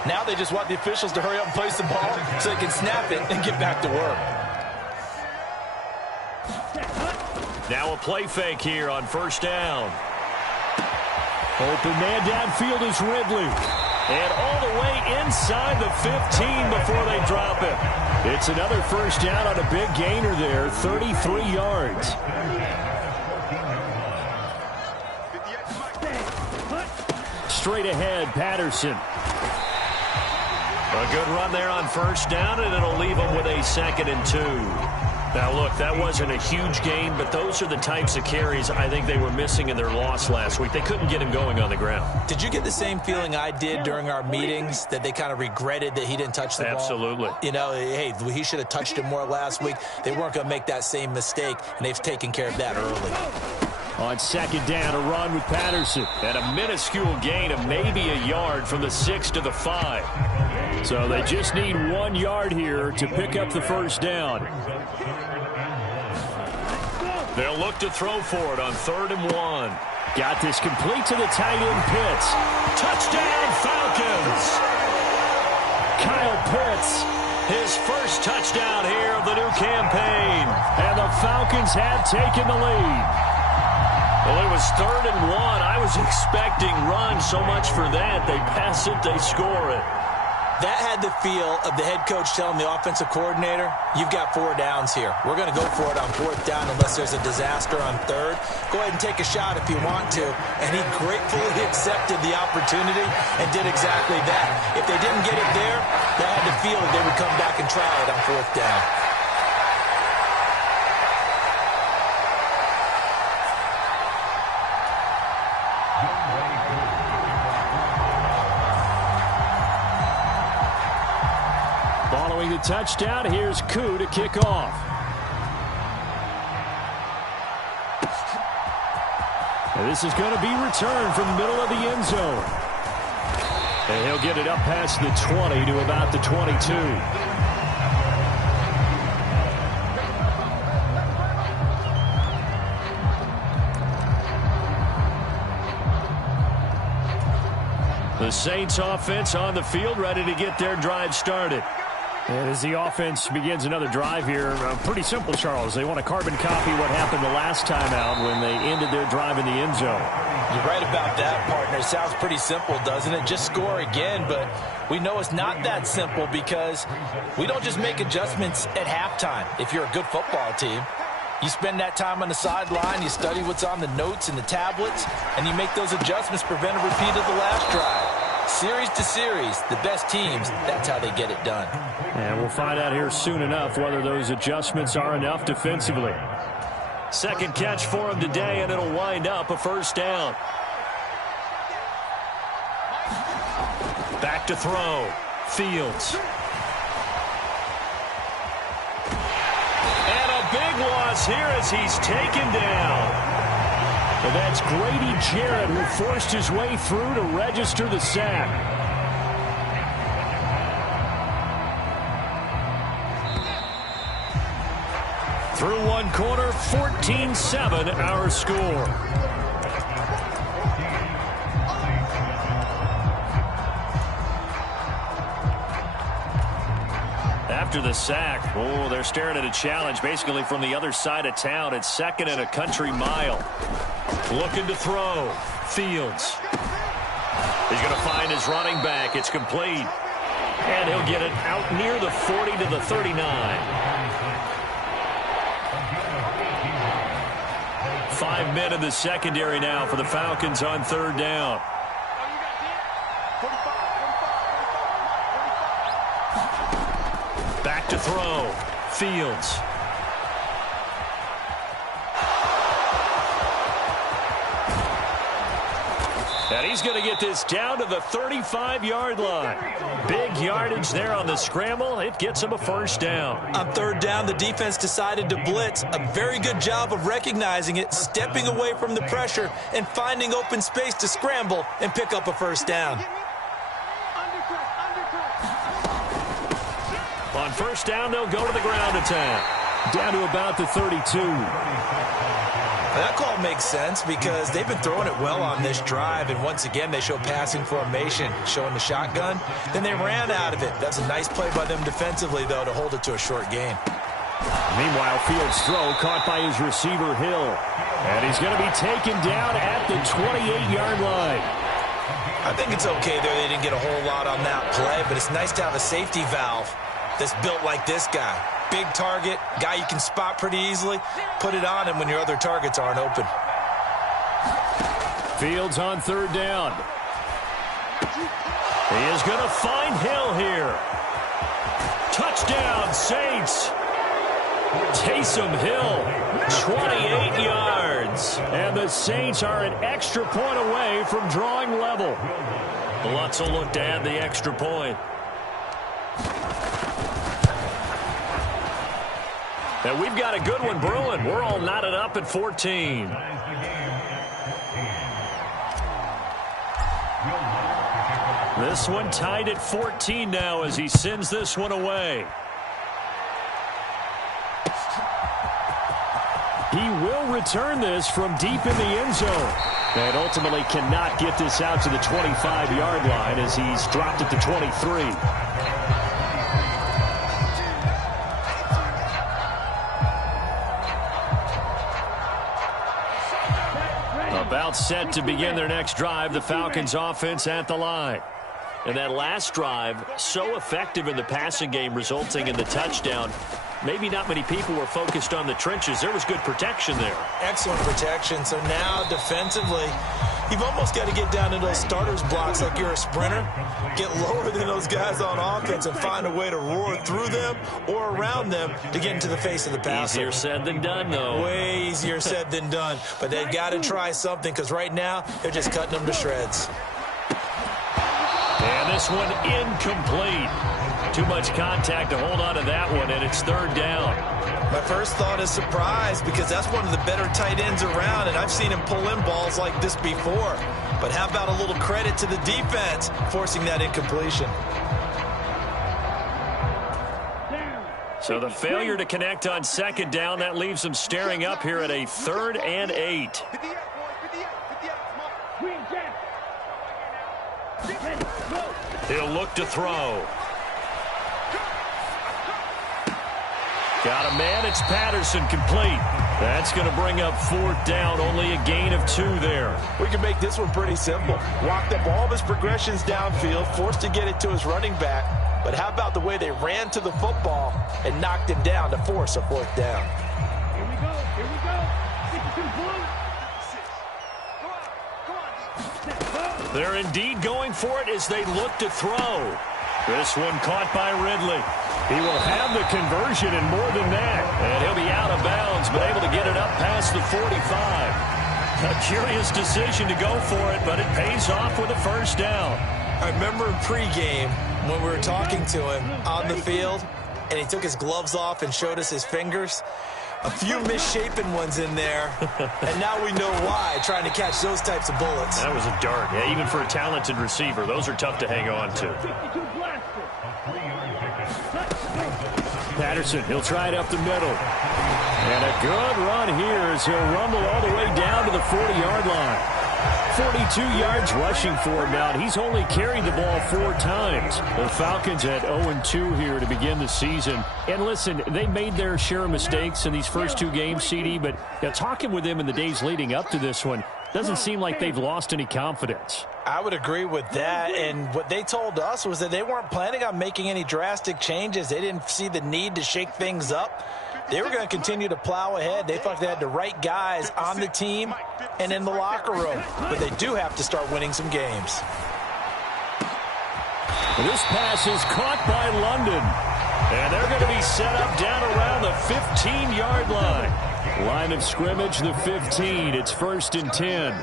Now they just want the officials to hurry up and place the ball so they can snap it and get back to work. Now a play fake here on first down. Open man downfield is Ridley. And all the way inside the 15 before they drop it. It's another first down on a big gainer there, 33 yards. Straight ahead, Patterson. A good run there on first down, and it'll leave them with a 2nd and 2. Now, look, that wasn't a huge gain, but those are the types of carries I think they were missing in their loss last week. They couldn't get him going on the ground. Did you get the same feeling I did during our meetings, that they kind of regretted that he didn't touch the ball? Absolutely. You know, hey, he should have touched it more last week. They weren't going to make that same mistake, and they've taken care of that early. On 2nd down, a run with Patterson. And a minuscule gain of maybe a yard from the 6 to the 5. So they just need 1 yard here to pick up the first down. They'll look to throw for it on 3rd and 1. Got this complete to the tight end, Pitts. Touchdown, Falcons! Kyle Pitts, his first touchdown here of the new campaign. And the Falcons have taken the lead. Well, it was 3rd and 1. I was expecting run, so much for that. They pass it, they score it. That had the feel of the head coach telling the offensive coordinator, you've got 4 downs here. We're going to go for it on 4th down unless there's a disaster on 3rd. Go ahead and take a shot if you want to. And he gratefully accepted the opportunity and did exactly that. If they didn't get it there, that had the feel that they would come back and try it on 4th down. Following the touchdown, here's Koo to kick off. And this is going to be returned from the middle of the end zone. And he'll get it up past the 20 to about the 22. The Saints offense on the field, ready to get their drive started. And as the offense begins another drive here, pretty simple, Charles. They want to carbon copy what happened the last time out when they ended their drive in the end zone. You're right about that, partner. It sounds pretty simple, doesn't it? Just score again, but we know it's not that simple because we don't just make adjustments at halftime if you're a good football team. You spend that time on the sideline, you study what's on the notes and the tablets, and you make those adjustments, prevent a repeat of the last drive. Series to series, the best teams, that's how they get it done. And we'll find out here soon enough whether those adjustments are enough defensively. Second catch for him today, and it'll wind up a first down. Back to throw. Fields. And a big loss here as he's taken down. And that's Grady Jarrett who forced his way through to register the sack. Through one quarter, 14-7 our score. After the sack, they're staring at a challenge basically from the other side of town. It's second and a country mile. Looking to throw. Fields. He's going to find his running back. It's complete. And he'll get it out near the 40 to the 39. 5 men in the secondary now for the Falcons on third down. Back to throw. Fields. And he's going to get this down to the 35-yard line. Big yardage there on the scramble. It gets him a first down. On third down, the defense decided to blitz. A very good job of recognizing it, stepping away from the pressure, and finding open space to scramble and pick up a first down. On first down, they'll go to the ground attack. Down to about the 32. That call makes sense because they've been throwing it well on this drive, and once again they show passing formation, showing the shotgun. Then they ran out of it. That's a nice play by them defensively, though, to hold it to a short gain. Meanwhile, Fields' throw caught by his receiver, Hill. And he's going to be taken down at the 28-yard line. I think it's okay there. They didn't get a whole lot on that play, but it's nice to have a safety valve that's built like this guy. Big target, guy you can spot pretty easily. Put it on him when your other targets aren't open. Fields on third down. He is going to find Hill here. Touchdown, Saints. Taysom Hill, 28 yards. And the Saints are an extra point away from drawing level. Lutz will look to add the extra point. And we've got a good one brewing. We're all knotted up at 14. This one tied at 14 now as he sends this one away. He will return this from deep in the end zone. And ultimately cannot get this out to the 25-yard line as he's dropped it to 23. About set to begin their next drive, the Falcons offense at the line. And that last drive, so effective in the passing game, resulting in the touchdown. Maybe not many people were focused on the trenches. There was good protection there. Excellent protection. So now defensively, you've almost got to get down to those starters blocks like you're a sprinter. Get lower than those guys on offense and find a way to roar through them or around them to get into the face of the passer. Easier said than done, though. Way easier said than done. But they've got to try something because right now they're just cutting them to shreds. And this one incomplete. Too much contact to hold on to that one, and it's third down. My first thought is surprise because that's one of the better tight ends around, and I've seen him pull in balls like this before. But how about a little credit to the defense forcing that incompletion? So the failure to connect on second down, that leaves them staring up here at a 3rd and 8. He'll look to throw. Got a man. It's Patterson, complete. That's going to bring up 4th down. Only a gain of 2 there. We can make this one pretty simple. Walked up all of his progressions downfield, forced to get it to his running back. But how about the way they ran to the football and knocked him down to force a 4th down? Here we go. Here we go. 62 blue. They're indeed going for it as they look to throw. This one caught by Ridley. He will have the conversion and more than that. And he'll be out of bounds, but able to get it up past the 45. A curious decision to go for it, but it pays off with a 1st down. I remember in pregame when we were talking to him on the field, and he took his gloves off and showed us his fingers. A few misshapen ones in there, and now we know why, trying to catch those types of bullets. That was a dart. Yeah, even for a talented receiver, those are tough to hang on to. 52 blaster. Patterson, he'll try it up the middle. And a good run here as he'll rumble all the way down to the 40-yard line. 42 yards rushing for him now, and he's only carried the ball 4 times. The Falcons at 0-2 here to begin the season. And listen, they made their share of mistakes in these first 2 games, CD, but talking with them in the days leading up to this one, doesn't seem like they've lost any confidence. I would agree with that, and what they told us was that they weren't planning on making any drastic changes. They didn't see the need to shake things up. They were going to continue to plow ahead. They felt they had the right guys on the team and in the locker room, but they do have to start winning some games. This pass is caught by London, and they're going to be set up down around the 15-yard line. Line of scrimmage, the 15. It's 1st and 10.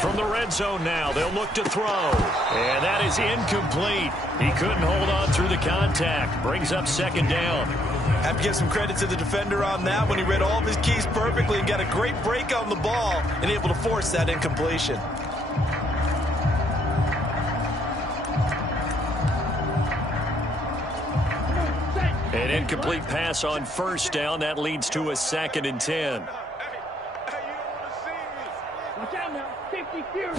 From the red zone now, they'll look to throw. And that is incomplete. He couldn't hold on through the contact. Brings up 2nd down. I have to give some credit to the defender on that when he read all of his keys perfectly and got a great break on the ball and able to force that incompletion. An incomplete pass on 1st down. That leads to a 2nd and 10. Watch out now. 50 fears.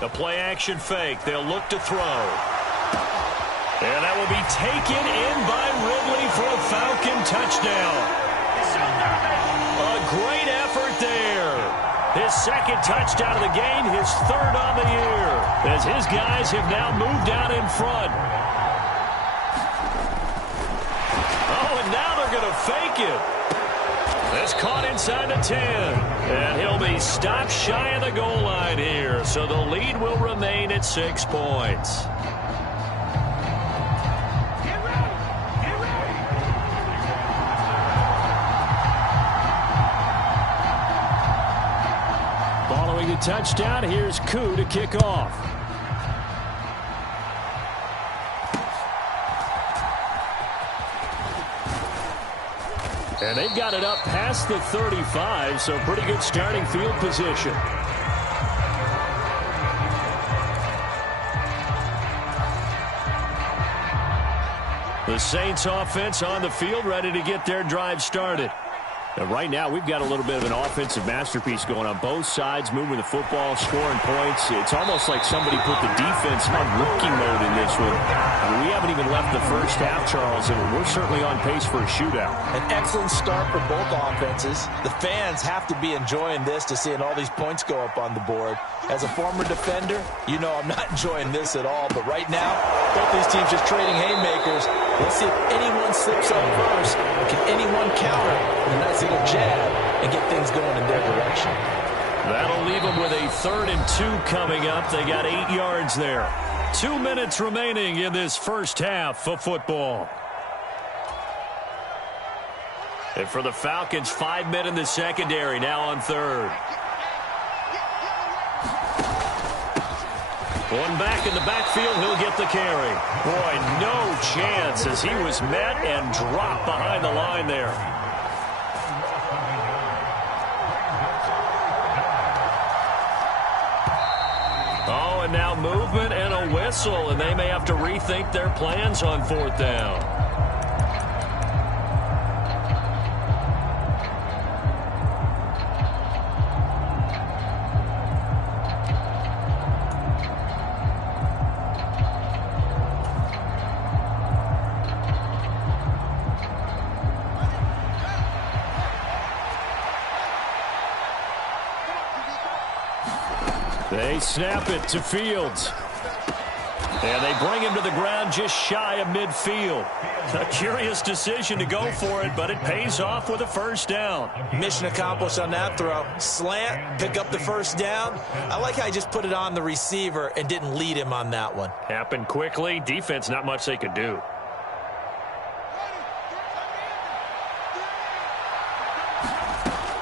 The play action fake. They'll look to throw. And that will be taken in by Ridley for a Falcon touchdown. A great effort there. His 2nd touchdown of the game, his 3rd on the year, as his guys have now moved down in front. Oh, and now they're going to fake it. That's caught inside the 10. And he'll be stopped shy of the goal line here. So the lead will remain at 6 points. Following the touchdown, here's Koo to kick off. And they've got it up past the 35, so pretty good starting field position. The Saints offense on the field, ready to get their drive started. And right now, we've got a little bit of an offensive masterpiece going on both sides, moving the football, scoring points. It's almost like somebody put the defense on rookie mode in this one. I mean, we haven't even left the first half, Charles, and we're certainly on pace for a shootout. An excellent start for both offenses. The fans have to be enjoying this to seeing all these points go up on the board. As a former defender, you know I'm not enjoying this at all. But right now, both these teams just trading haymakers. Let's see if anyone slips up first. Can anyone counter with a nice little jab and get things going in their direction? That'll leave them with a 3rd and 2 coming up. They got 8 yards there. 2 minutes remaining in this first half of football. And for the Falcons, 5 men in the secondary, now on 3rd. One back in the backfield, he'll get the carry. Boy, no chance as he was met and dropped behind the line there. Oh, and now movement and a whistle, and they may have to rethink their plans on 4th down. They snap it to Fields. And they bring him to the ground just shy of midfield. A curious decision to go for it, but it pays off with a first down. Mission accomplished on that throw. Slant, pick up the first down. I like how he just put it on the receiver and didn't lead him on that one. Happened quickly. Defense, not much they could do.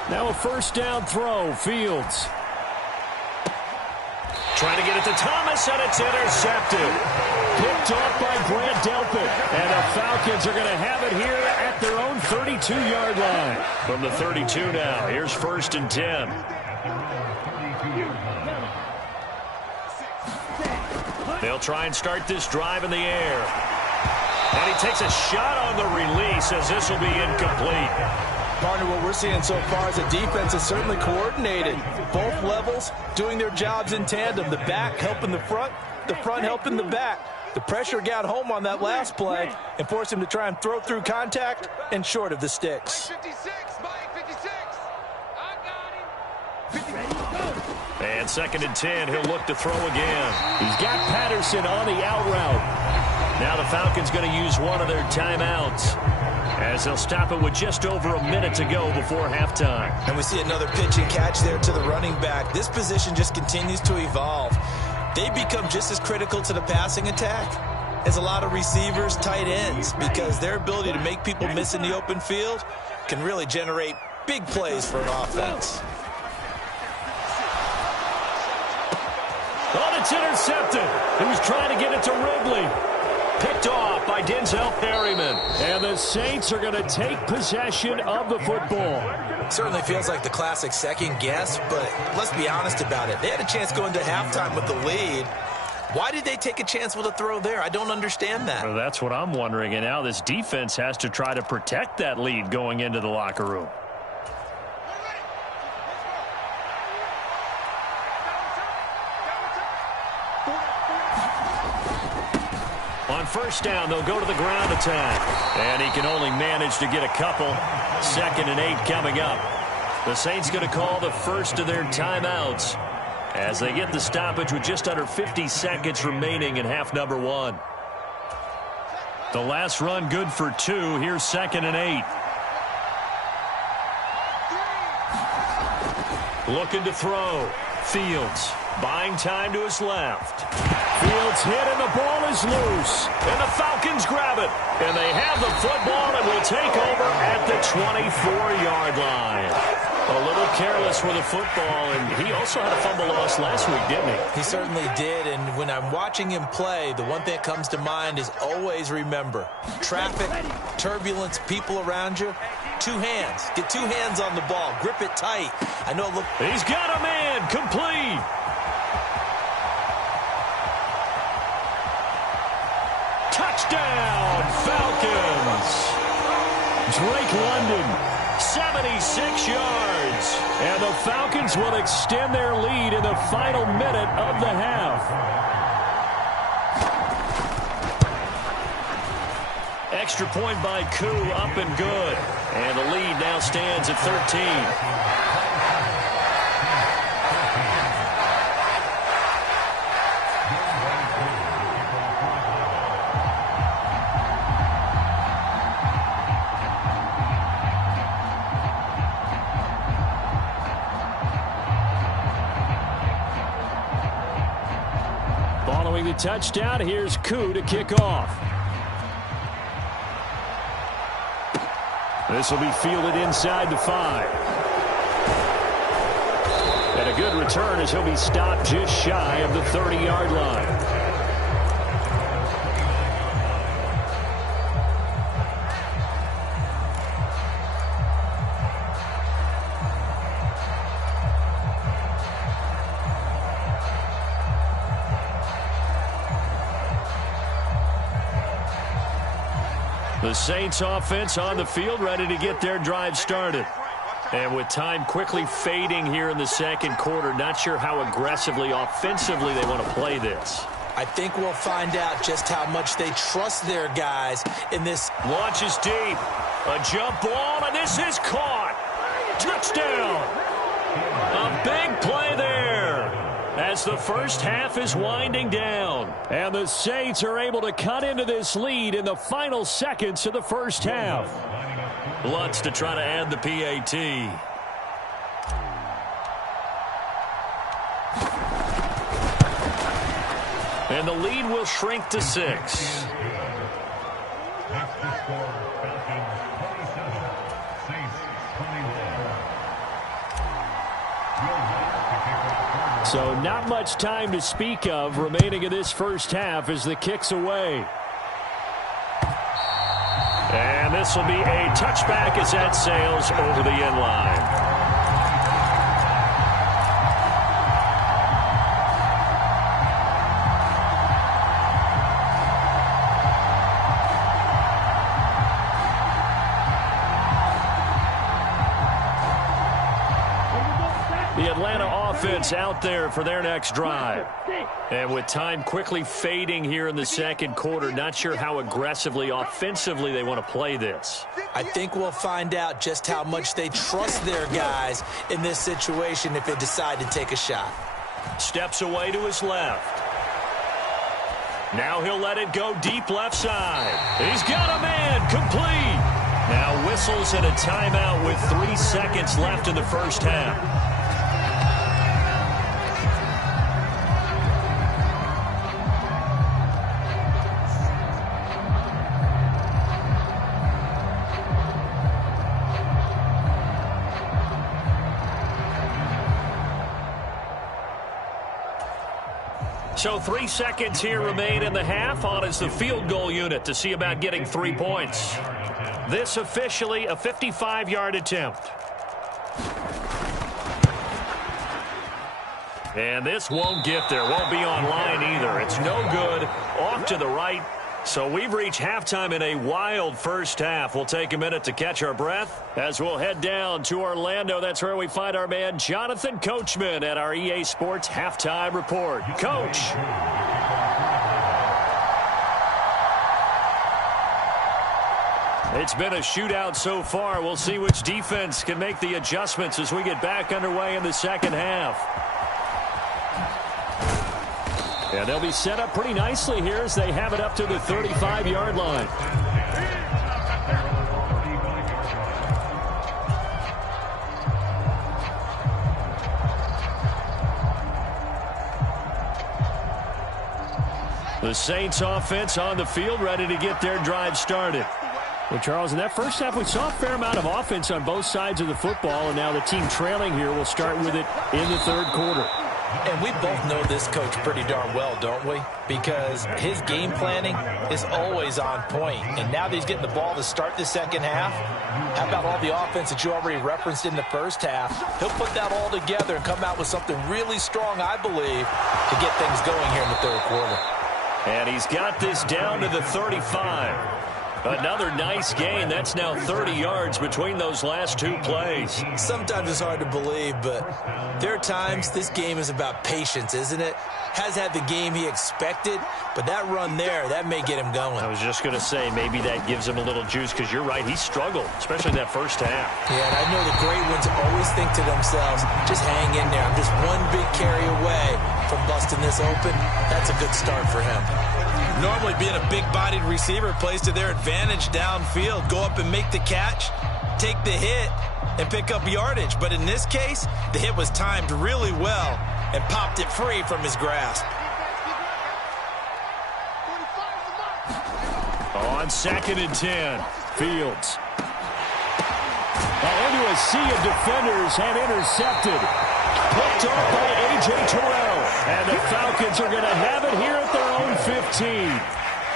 Now a first down throw. Fields trying to get it to Thomas, and it's intercepted. Picked off by Grant Delpit. And the Falcons are going to have it here at their own 32-yard line. From the 32 now, here's 1st and 10. They'll try and start this drive in the air. And he takes a shot on the release as this will be incomplete. Partner, what we're seeing so far is the defense is certainly coordinated. Both levels doing their jobs in tandem. The back helping the front helping the back. The pressure got home on that last play and forced him to try and throw through contact and short of the sticks. Mike 56, Mike 56. I got him. And 2nd and 10, he'll look to throw again. He's got Patterson on the out route. Now the Falcons going to use one of their timeouts, as they'll stop it with just over a minute to go before halftime. And we see another pitch and catch there to the running back. This position just continues to evolve. They become just as critical to the passing attack as a lot of receivers, tight ends, because their ability to make people miss in the open field can really generate big plays for an offense. Oh, it's intercepted. He was trying to get it to Ridley. Picked off by Denzel Perryman. And the Saints are going to take possession of the football. Certainly feels like the classic second guess, but let's be honest about it. They had a chance going to halftime with the lead. Why did they take a chance with a throw there? I don't understand that. Well, that's what I'm wondering. And now this defense has to try to protect that lead going into the locker room. On first down, they'll go to the ground attack. And he can only manage to get a couple. 2nd and 8 coming up. The Saints going to call the first of their timeouts as they get the stoppage with just under 50 seconds remaining in half number 1. The last run good for 2. Here's 2nd and 8. Looking to throw. Fields buying time to his left. Fields hit and the ball is loose. And the Falcons grab it. And they have the football and will take over at the 24-yard line. A little careless with the football, and he also had a fumble loss last week, didn't he? He certainly did, and when I'm watching him play, the one thing that comes to mind is always remember, traffic, turbulence, people around you, 2 hands. Get 2 hands on the ball. Grip it tight. I know. Look, he's got a man. Complete. Touchdown, Falcons. Drake London. 76 yards. And the Falcons will extend their lead in the final minute of the half. Extra point by Koo, up and good. And the lead now stands at 13. The touchdown. Here's Koo to kick off. This will be fielded inside the 5. And a good return as he'll be stopped just shy of the 30-yard line. The Saints offense on the field, ready to get their drive started. And with time quickly fading here in the second quarter, not sure how aggressively, offensively they want to play this. I think we'll find out just how much they trust their guys in this. Launches deep. A jump ball, and this is caught. Touchdown. A big play there. as the first half is winding down. And the Saints are able to cut into this lead in the final seconds of the first half. Lutz to try to add the PAT. And the lead will shrink to 6. Next to score, Falcons 27, Saints 21. So not much time to speak of remaining in this first half as the kick's away. And this will be a touchback as that sails over the end line. The Atlanta offense out there for their next drive. And with time quickly fading here in the second quarter, not sure how aggressively, offensively they want to play this. I think we'll find out just how much they trust their guys in this situation if they decide to take a shot. Steps away to his left. Now he'll let it go deep left side. He's got a man complete. Now whistles and a timeout with 3 seconds left in the first half. So 3 seconds here remain in the half. On is the field goal unit to see about getting 3 points. This officially a 55-yard attempt. And this won't get there. Won't be on line either. It's no good. Off to the right. So we've reached halftime in a wild first half. We'll take a minute to catch our breath as we'll head down to Orlando. That's where we find our man Jonathan Coachman at our EA Sports Halftime Report. Coach. It's been a shootout so far. We'll see which defense can make the adjustments as we get back underway in the second half. And they'll be set up pretty nicely here as they have it up to the 35-yard line. The Saints offense on the field ready to get their drive started. Well, Charles, in that first half, we saw a fair amount of offense on both sides of the football, and now the team trailing here will start with it in the third quarter. And we both know this coach pretty darn well, don't we? Because his game planning is always on point. And now that he's getting the ball to start the second half, how about all the offense that you already referenced in the first half? He'll put that all together and come out with something really strong, I believe, to get things going here in the third quarter. And he's got this down to the 35. Another nice gain. That's now 30 yards between those last 2 plays. Sometimes it's hard to believe, but there are times this game is about patience, isn't it? Has had the game he expected, but that run there, that may get him going. I was just going to say maybe that gives him a little juice because you're right. He struggled, especially in that first half. Yeah, and I know the great ones always think to themselves, just hang in there. I'm just one big carry away from busting this open. That's a good start for him. Normally being a big-bodied receiver plays to their advantage downfield. Go up and make the catch, take the hit, and pick up yardage. But in this case, the hit was timed really well and popped it free from his grasp. On 2nd and 10, Fields. Into a sea of defenders and intercepted. Picked off by A.J. Terrell. And the Falcons are going to have it here at their own 15.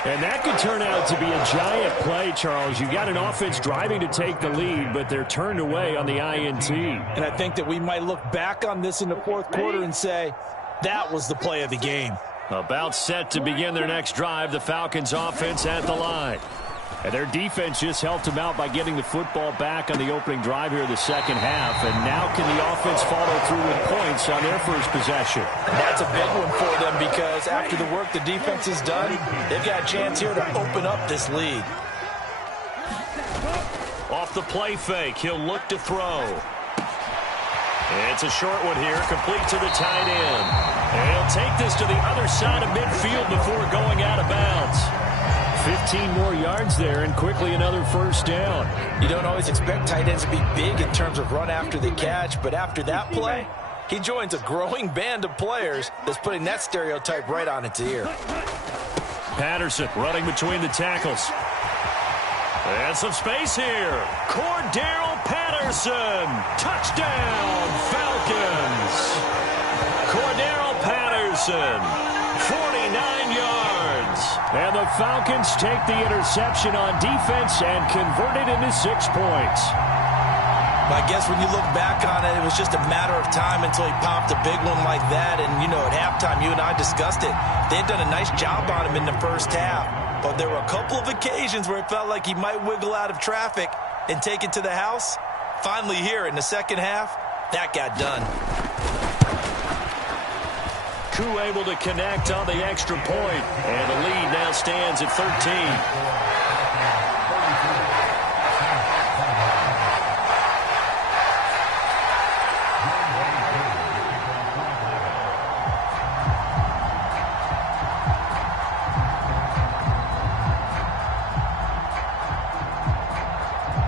And that could turn out to be a giant play, Charles. You got an offense driving to take the lead, but they're turned away on the INT. And I think that we might look back on this in the fourth quarter and say, that was the play of the game. About set to begin their next drive, the Falcons offense at the line. And their defense just helped them out by getting the football back on the opening drive here in the second half. And now can the offense follow through with points on their first possession? And that's a big one for them because after the work the defense has done, they've got a chance here to open up this lead. Off the play fake, he'll look to throw. It's a short one here, complete to the tight end. And he'll take this to the other side of midfield before going out of bounds. 15 more yards there, and quickly another first down. You don't always expect tight ends to be big in terms of run after the catch, but after that play, he joins a growing band of players that's putting that stereotype right on its ear. Patterson running between the tackles. And some space here. Cordarrelle Patterson. Touchdown, Falcons. Cordarrelle Patterson, 49 yards. And the Falcons take the interception on defense and convert it into 6 points. I guess when you look back on it, it was just a matter of time until he popped a big one like that. And, you know, at halftime, you and I discussed it. They had done a nice job on him in the first half. But there were a couple of occasions where it felt like he might wiggle out of traffic and take it to the house. Finally here in the second half, that got done. Koo able to connect on the extra point. And the lead now stands at 13.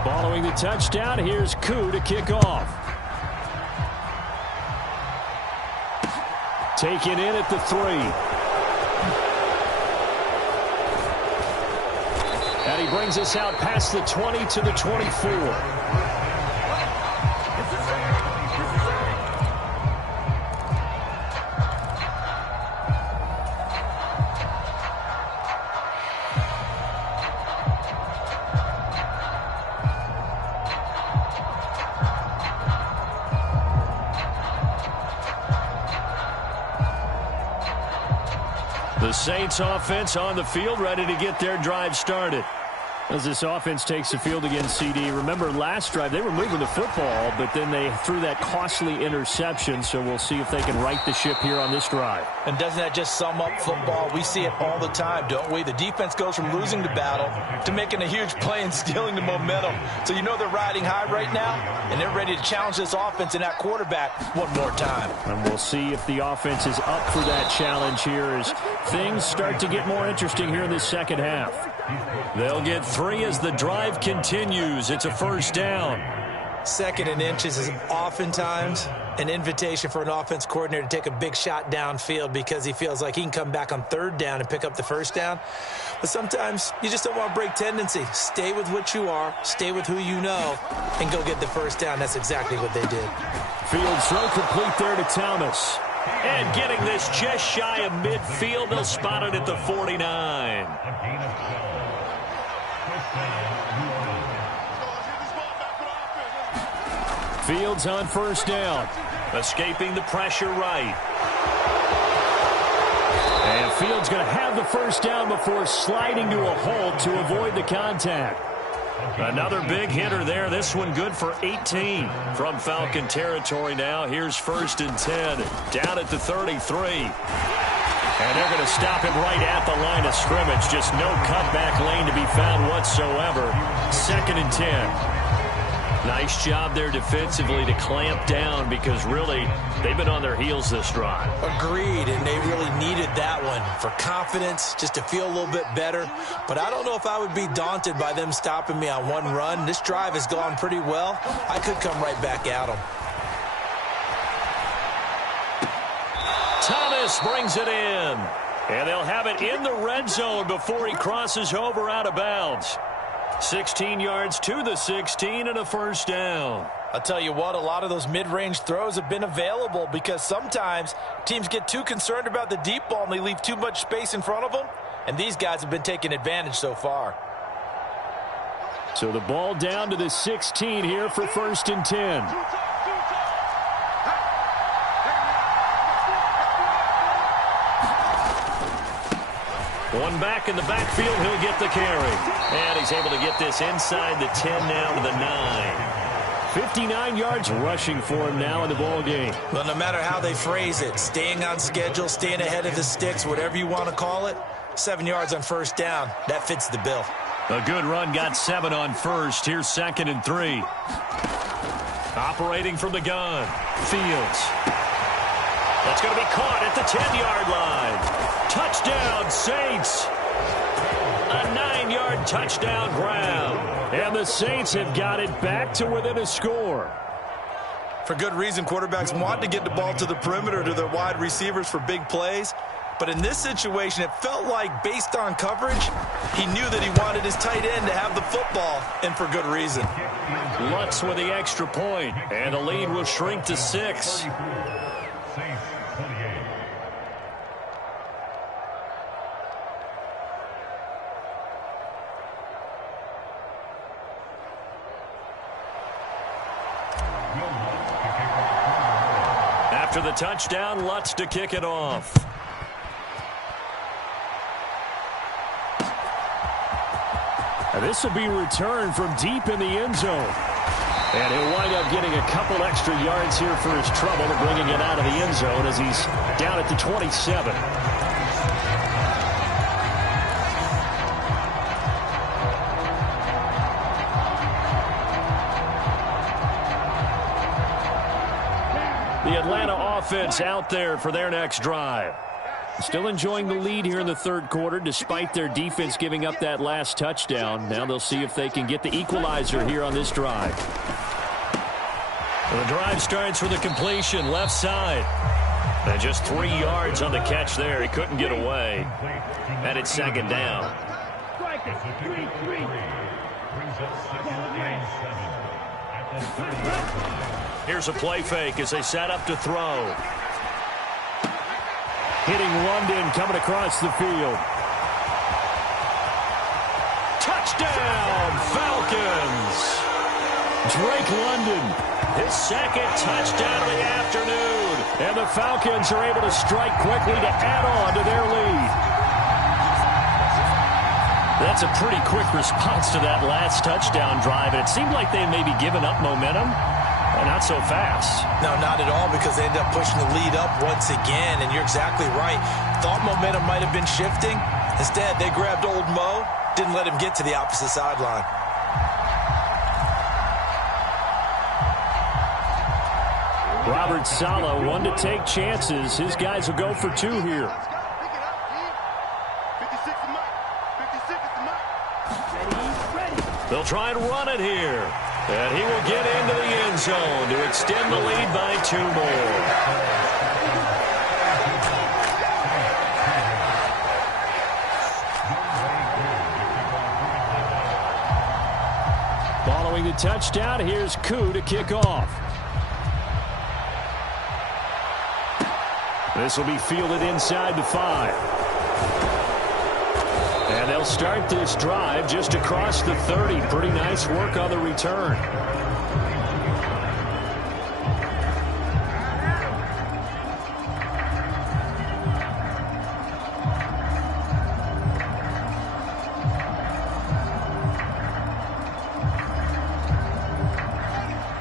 Following the touchdown, here's Koo to kick off. Taken in at the 3. And he brings us out past the 20 to the 24. The Saints offense on the field, ready to get their drive started. As this offense takes the field again, CD, remember last drive they were moving the football, but then they threw that costly interception, so we'll see if they can right the ship here on this drive. And doesn't that just sum up football? We see it all the time, don't we? The defense goes from losing the battle to making a huge play and stealing the momentum. So you know they're riding high right now, and they're ready to challenge this offense and that quarterback one more time. And we'll see if the offense is up for that challenge here as things start to get more interesting here in the second half. They'll get 3 as the drive continues. It's a first down. 2nd and inches is oftentimes an invitation for an offense coordinator to take a big shot downfield because he feels like he can come back on 3rd down and pick up the first down. But sometimes you just don't want to break tendency. Stay with what you are, stay with who you know, and go get the first down. That's exactly what they did. Field throw complete there to Thomas. And getting this just shy of midfield, they'll spot it at the 49. Fields on first down. Escaping the pressure right. And Fields going to have the first down before sliding to a halt to avoid the contact. Another big hitter there. This one good for 18 from Falcon territory now. Here's 1st and 10. Down at the 33. And they're going to stop him right at the line of scrimmage. Just no cutback lane to be found whatsoever. 2nd and 10. Nice job there defensively to clamp down because really they've been on their heels this drive. Agreed, and they really needed that one for confidence, just to feel a little bit better. But I don't know if I would be daunted by them stopping me on one run. This drive has gone pretty well. I could come right back at them. Thomas brings it in. And they'll have it in the red zone before he crosses over out of bounds. 16 yards to the 16 and a first down. I'll tell you what, a lot of those mid-range throws have been available because sometimes teams get too concerned about the deep ball and they leave too much space in front of them, and these guys have been taking advantage so far. So the ball down to the 16 here for 1st and 10. One back in the backfield, he'll get the carry. And he's able to get this inside the 10 now to the 9. 59 yards rushing for him now in the ball game. Well, no matter how they phrase it, staying on schedule, staying ahead of the sticks, whatever you want to call it, 7 yards on first down, that fits the bill. A good run, got 7 on first. Here's 2nd and 3. Operating from the gun, Fields. That's going to be caught at the 10-yard line. Touchdown, Saints. A 9-yard touchdown grab. And the Saints have got it back to within a score. For good reason, quarterbacks want to get the ball to the perimeter to their wide receivers for big plays. But in this situation, it felt like, based on coverage, he knew that he wanted his tight end to have the football, and for good reason. Lutz with the extra point, and the lead will shrink to 6. After the touchdown, Lutz to kick it off. And this will be returned from deep in the end zone. And he'll wind up getting a couple extra yards here for his trouble and bringing it out of the end zone as he's down at the 27. The Atlanta offense out there for their next drive. Still enjoying the lead here in the third quarter despite their defense giving up that last touchdown. Now they'll see if they can get the equalizer here on this drive. The drive starts with a completion left side. And just 3 yards on the catch there. He couldn't get away. And it's second down. Here's a play fake as they set up to throw. Hitting London coming across the field. Touchdown, Falcons! Drake London. His second touchdown of the afternoon. And the Falcons are able to strike quickly to add on to their lead. That's a pretty quick response to that last touchdown drive. And it seemed like they may be giving up momentum. Not so fast. No, not at all, because they ended up pushing the lead up once again, and you're exactly right. Thought momentum might have been shifting. Instead, they grabbed old Mo, didn't let him get to the opposite sideline. Robert Saleh, one to take chances. His guys will go for 2 here. They'll try and run it here. And he will get into the end zone to extend the lead by 2 more. Following the touchdown, here's Koo to kick off. This will be fielded inside the 5. And they'll start this drive just across the 30. Pretty nice work on the return.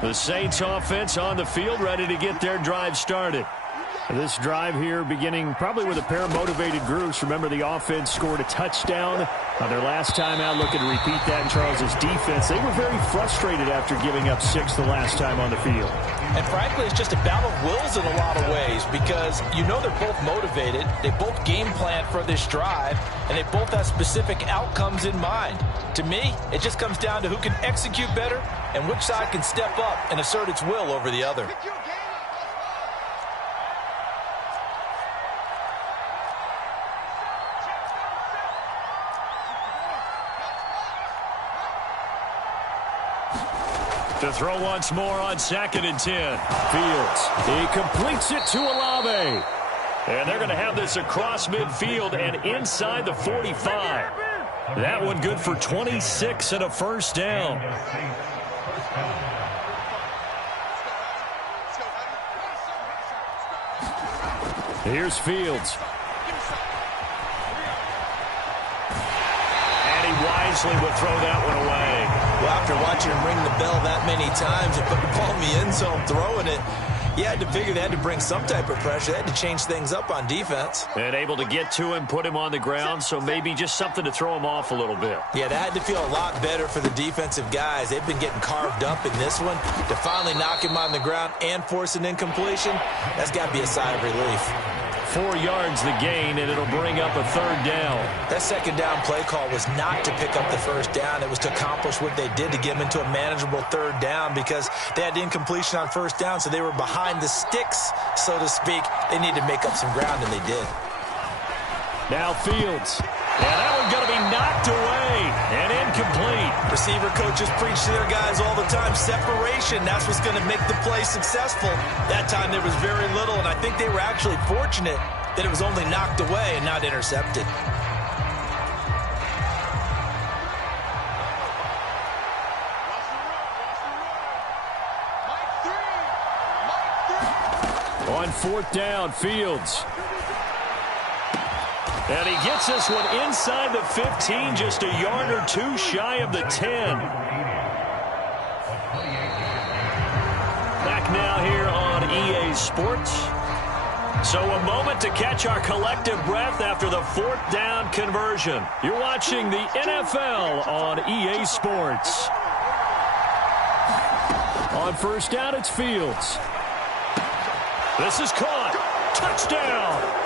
The Saints offense on the field, ready to get their drive started. This drive here beginning probably with a pair of motivated groups. Remember, the offense scored a touchdown on their last time out. Looking to repeat that in Charles's defense. They were very frustrated after giving up 6 the last time on the field. And frankly, it's just a battle of wills in a lot of ways, because you know they're both motivated. They both game plan for this drive, and they both have specific outcomes in mind. To me, it just comes down to who can execute better and which side can step up and assert its will over the other. To throw once more on 2nd and 10. Fields. He completes it to Olave. And they're going to have this across midfield and inside the 45. That one good for 26 and a first down. Here's Fields. And he wisely would throw that one away. Well, after watching him ring the bell that many times and put the ball in the end zone, throwing it, You had to figure they had to bring some type of pressure. They had to change things up on defense. And able to get to him, put him on the ground, so maybe just something to throw him off a little bit. Yeah, that had to feel a lot better for the defensive guys. They've been getting carved up in this one. To finally knock him on the ground and force an incompletion, that's got to be a sigh of relief. 4 yards the gain, and it'll bring up a 3rd down. That 2nd down play call was not to pick up the 1st down. It was to accomplish what they did to get them into a manageable 3rd down because they had incompletion on 1st down, so they were behind the sticks, so to speak. They needed to make up some ground, and they did. Now Fields. And that one's going to be knocked away and incomplete. Receiver coaches preach to their guys all the time. Separation, that's what's going to make the play successful. That time there was very little, and I think they were actually fortunate that it was only knocked away and not intercepted. On 4th down, Fields. And he gets this one inside the 15, just a yard or 2 shy of the 10. Back now here on EA Sports. So a moment to catch our collective breath after the 4th down conversion. You're watching the NFL on EA Sports. On 1st down, it's Fields. This is caught. Touchdown.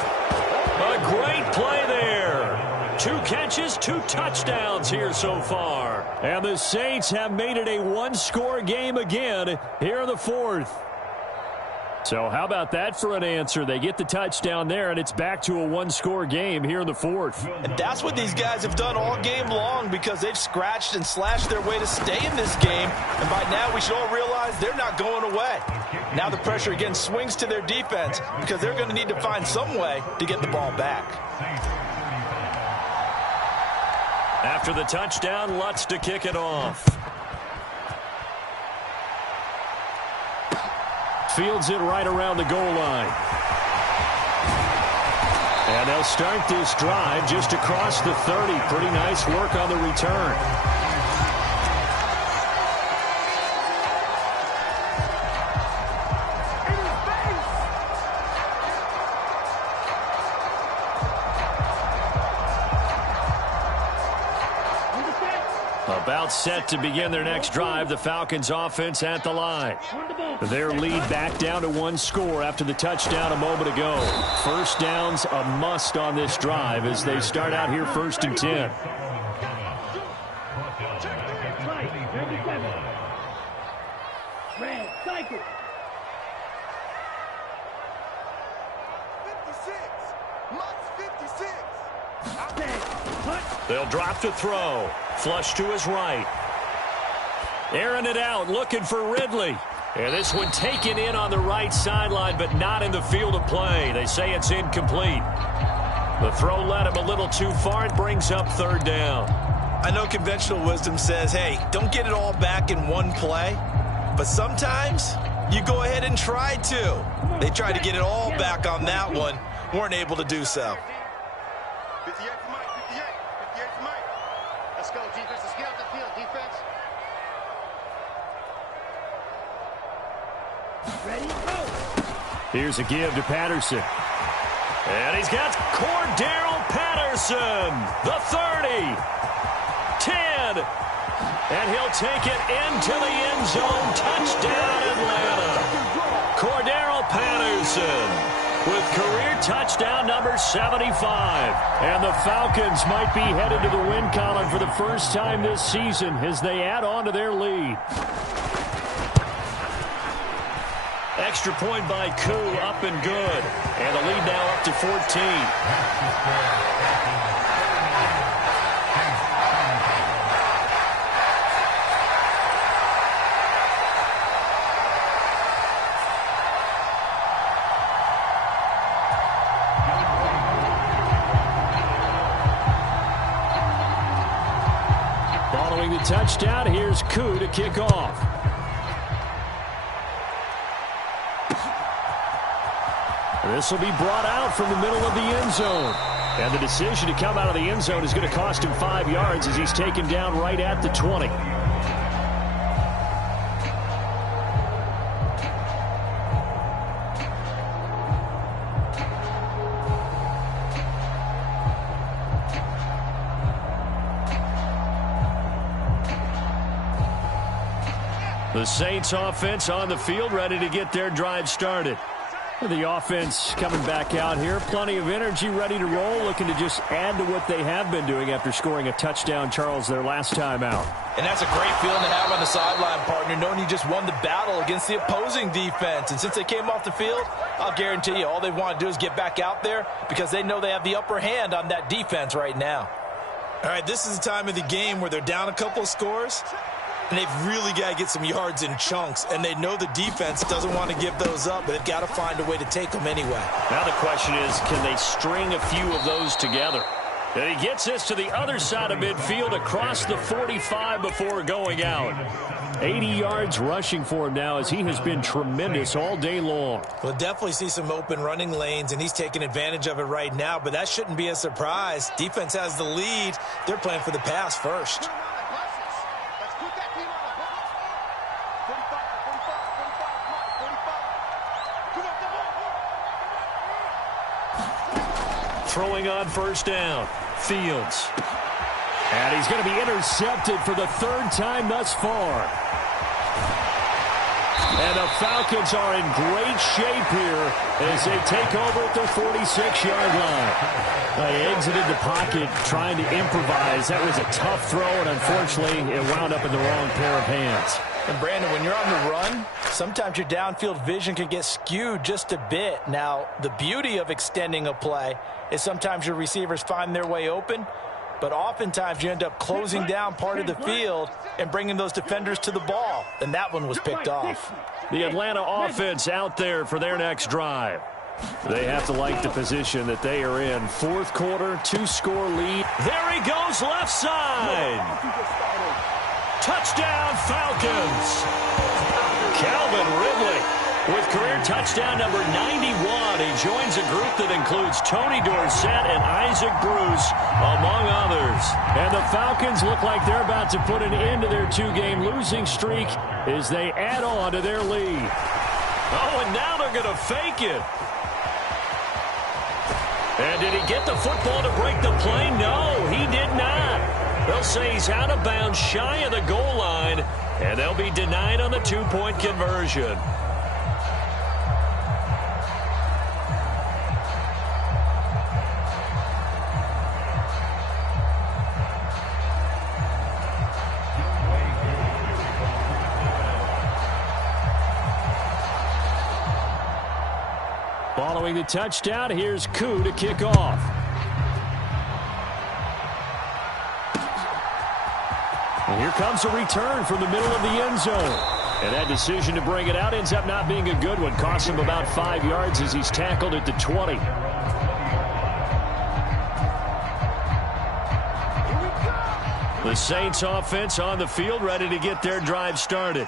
A great play there. 2 catches, 2 touchdowns here so far. And the Saints have made it a 1-score game again here in the 4th. So how about that for an answer? They get the touchdown there, and it's back to a 1-score game here in the 4th. And that's what these guys have done all game long because they've scratched and slashed their way to stay in this game. And by now we should all realize they're not going away. Now the pressure again swings to their defense because they're going to need to find some way to get the ball back. After the touchdown, Lutz to kick it off. Fields it right around the goal line. And they'll start this drive just across the 30. Pretty nice work on the return. About set to begin their next drive. The Falcons offense at the line. Their lead back down to 1 score after the touchdown a moment ago. 1st down's a must on this drive as they start out here 1st and 10. Red, cycle. 56. Must 56. They'll drop to throw. Flush to his right. Airing it out, looking for Ridley. And this one taken in on the right sideline, but not in the field of play. They say it's incomplete. The throw led him a little too far. It brings up 3rd down. I know conventional wisdom says, hey, don't get it all back in one play. But sometimes you go ahead and try to. They tried to get it all back on that one. Weren't able to do so. 58 to Mike. 58. 58 to Mike. Let's go, defense. Let's get out the field, defense. Ready, go. Here's a give to Patterson. And he's got Cordarrelle Patterson, the 30, 10, and he'll take it into the end zone. Touchdown, Atlanta. Cordarrelle Patterson with career touchdown number 75. And the Falcons might be headed to the win column for the first time this season as they add on to their lead. Extra point by Koo, up and good. And the lead now up to 14. Following the touchdown, here's Koo to kick off. This will be brought out from the middle of the end zone. And the decision to come out of the end zone is going to cost him 5 yards as he's taken down right at the 20. The Saints offense on the field, ready to get their drive started. The offense coming back out here. Plenty of energy, ready to roll, looking to just add to what they have been doing after scoring a touchdown, Charles, their last time out. And that's a great feeling to have on the sideline, partner, knowing you just won the battle against the opposing defense. And since they came off the field, I'll guarantee you all they want to do is get back out there because they know they have the upper hand on that defense right now. All right, this is the time of the game where they're down a couple of scores, and they've really got to get some yards in chunks, and they know the defense doesn't want to give those up, but they've got to find a way to take them anyway. Now the question is, can they string a few of those together? And he gets this to the other side of midfield across the 45 before going out. 80 yards rushing for him now as he has been tremendous all day long. We'll definitely see some open running lanes, and he's taking advantage of it right now, but that shouldn't be a surprise. Defense has the lead. They're playing for the pass first. Throwing on first down. Fields. And he's going to be intercepted for the third time thus far. And the Falcons are in great shape here as they take over at their 46-yard line. They exited the pocket trying to improvise. That was a tough throw, and unfortunately, it wound up in the wrong pair of hands. And, Brandon, when you're on the run, sometimes your downfield vision can get skewed just a bit. Now, the beauty of extending a play is sometimes your receivers find their way open, but oftentimes you end up closing down part of the field and bringing those defenders to the ball, and that one was picked off. The Atlanta offense out there for their next drive. They have to like the position that they are in. Fourth quarter, 2-score lead. There he goes, left side. Touchdown, Falcons. Calvin Ridley with career touchdown number 91. He joins a group that includes Tony Dorsett and Isaac Bruce, among others. And the Falcons look like they're about to put an end to their 2-game losing streak as they add on to their lead. Oh, and now they're going to fake it. And did he get the football to break the play? No, he did not. They'll say he's out of bounds, shy of the goal line, and they'll be denied on the 2-point conversion. Following the touchdown, here's Koo to kick off. And here comes a return from the middle of the end zone. And that decision to bring it out ends up not being a good one. Costs him about 5 yards as he's tackled at the 20. The Saints offense on the field, ready to get their drive started.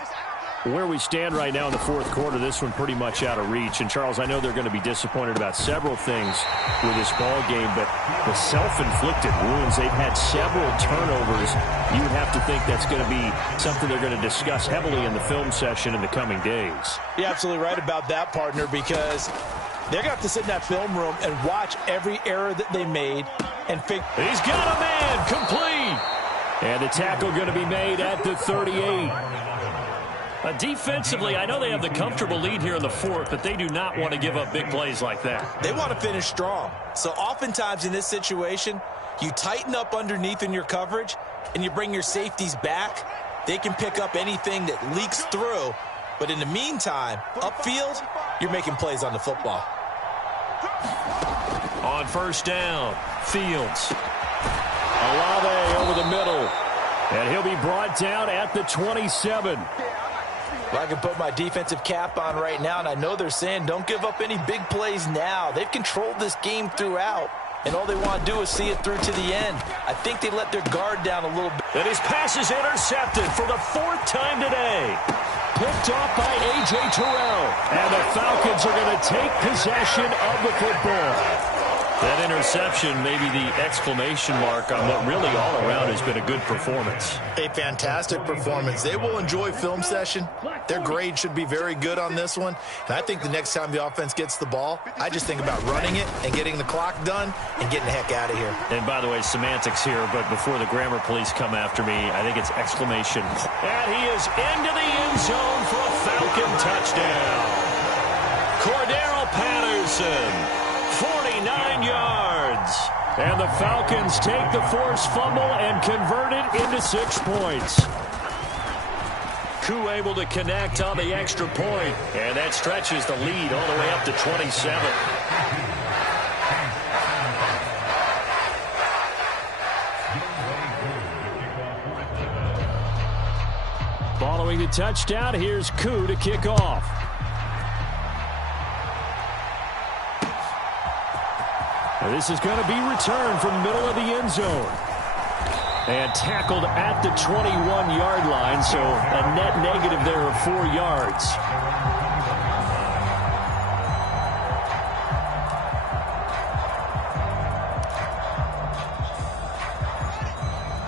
Where we stand right now in the fourth quarter, this one pretty much out of reach. And, Charles, I know they're going to be disappointed about several things with this ball game, but the self-inflicted wounds, they've had several turnovers. You have to think that's going to be something they're going to discuss heavily in the film session in the coming days. You're absolutely right about that, partner, because they're going to have to sit in that film room and watch every error that they made and figure. He's got a man, complete. And the tackle going to be made at the 38. Defensively, I know they have the comfortable lead here in the fourth, but they do not want to give up big plays like that. They want to finish strong. So oftentimes in this situation, you tighten up underneath in your coverage, and you bring your safeties back. They can pick up anything that leaks through. But in the meantime, upfield, you're making plays on the football. On first down, Fields. Olave over the middle. And he'll be brought down at the 27. Well, I can put my defensive cap on right now, and I know they're saying don't give up any big plays now. They've controlled this game throughout, and all they want to do is see it through to the end. I think they let their guard down a little bit. And his pass is intercepted for the fourth time today. Picked off by A.J. Terrell. And the Falcons are going to take possession of the football. That interception, maybe the exclamation mark on what really all around has been a good performance. A fantastic performance. They will enjoy film session. Their grade should be very good on this one. And I think the next time the offense gets the ball, I just think about running it and getting the clock done and getting the heck out of here. And by the way, semantics here, but before the grammar police come after me, I think it's exclamation. And he is into the end zone for a Falcon touchdown. Cordero Patterson. 49 yards. And the Falcons take the forced fumble and convert it into 6 points. Koo able to connect on the extra point. And that stretches the lead all the way up to 27. Following the touchdown, here's Koo to kick off. And this is going to be returned from the middle of the end zone. And tackled at the 21-yard line, so a net negative there of 4 yards.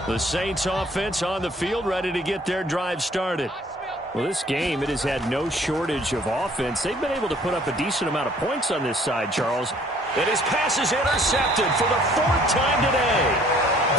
The Saints offense on the field, ready to get their drive started. Well, this game, it has had no shortage of offense. They've been able to put up a decent amount of points on this side, Charles. And his pass is intercepted for the 4th time today.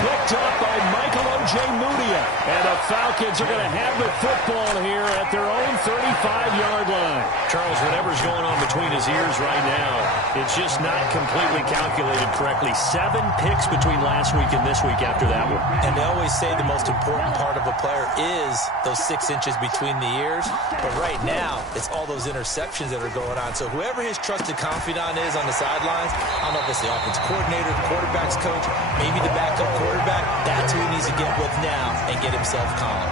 Picked up by Michael Ojemudia. And the Falcons are going to have the football here at their own 35-yard line. Charles, whatever's going on between his ears right now, it's just not completely calculated correctly. 7 picks between last week and this week after that one. And they always say the most important part of a player is those 6 inches between the ears. But right now, it's all those interceptions that are going on. So whoever his trusted confidant is on the sidelines, I don't know if it's the offense coordinator, the quarterback's coach, maybe the backup quarterback, that's who he needs to get with now and get himself calm.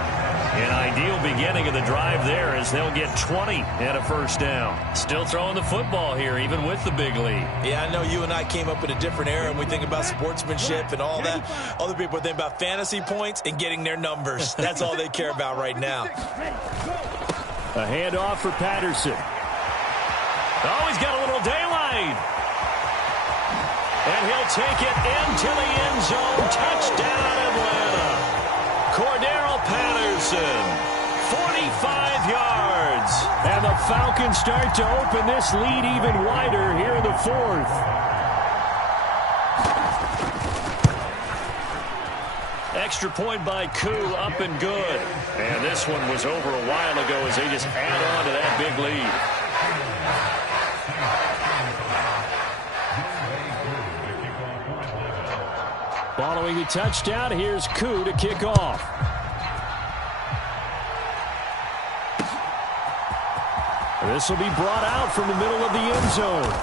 An ideal beginning of the drive there as they'll get 20 and a first down. Still throwing the football here, even with the big lead. Yeah, I know you and I came up in a different era, and we think about sportsmanship and all that. Other people think about fantasy points and getting their numbers. That's all they care about right now. A handoff for Patterson. Oh, he's got a little daylight. And he'll take it into the end zone. Touchdown, Atlanta. Cordero Patterson, 45 yards. And the Falcons start to open this lead even wider here in the 4th. Extra point by Koo, up and good. And this one was over a while ago as they just add on to that big lead. Following the touchdown, here's Koo to kick off. This will be brought out from the middle of the end zone.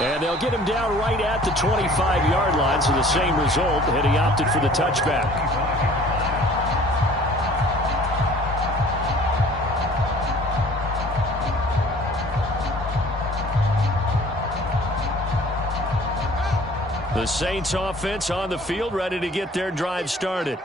And they'll get him down right at the 25-yard line, so the same result, and he opted for the touchback. The Saints offense on the field, ready to get their drive started.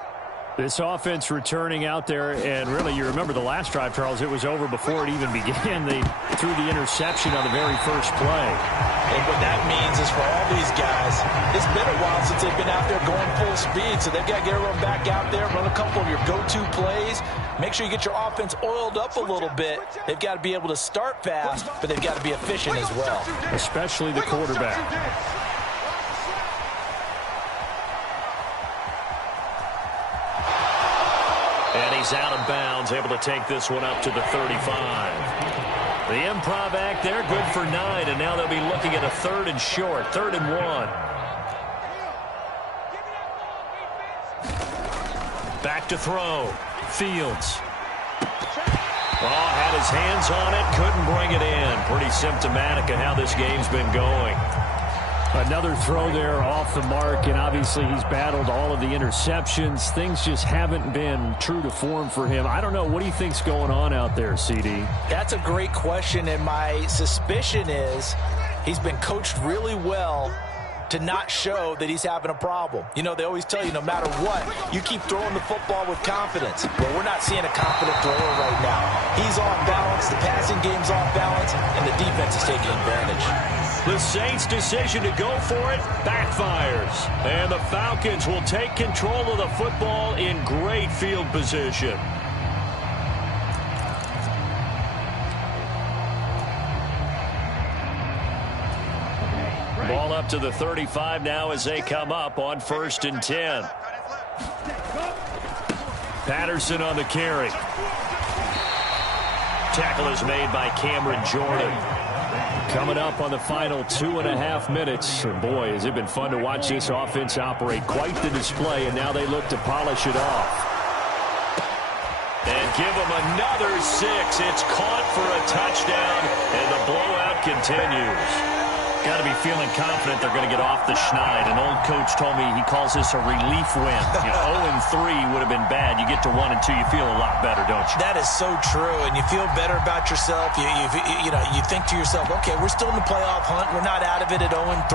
This offense returning out there, and really, you remember the last drive, Charles, it was over before it even began. They threw the interception on the very first play. And what that means is for all these guys, it's been a while since they've been out there going full speed, so they've got to get everyone back out there, run a couple of your go-to plays, make sure you get your offense oiled up a little bit. They've got to be able to start fast, but they've got to be efficient as well. Especially the quarterback. And he's out of bounds, able to take this one up to the 35. The improv act there, good for 9, and now they'll be looking at a 3rd and short, 3rd and 1. Back to throw. Fields. Oh, had his hands on it, couldn't bring it in. Pretty symptomatic of how this game's been going. Another throw there off the mark, and obviously he's battled all of the interceptions. Things just haven't been true to form for him. I don't know. What do you think's going on out there, CD? That's a great question, and my suspicion is he's been coached really well to not show that he's having a problem. You know, they always tell you no matter what, you keep throwing the football with confidence. But we're not seeing a confident thrower right now. He's off balance, the passing game's off balance, and the defense is taking advantage. The Saints' decision to go for it backfires. And the Falcons will take control of the football in great field position. Ball up to the 35 now as they come up on 1st and 10. Patterson on the carry. Tackle is made by Cameron Jordan. Coming up on the final 2.5 minutes. And boy, has it been fun to watch this offense operate. Quite the display, and now they look to polish it off. And give them another 6. It's caught for a touchdown, and the blowout continues. Got to be feeling confident they're going to get off the schneid. An old coach told me he calls this a relief win. 0-3 would have been bad. You get to 1 and 2, you feel a lot better, don't you? That is so true, and you feel better about yourself. You think to yourself, okay, we're still in the playoff hunt. We're not out of it at 0-3.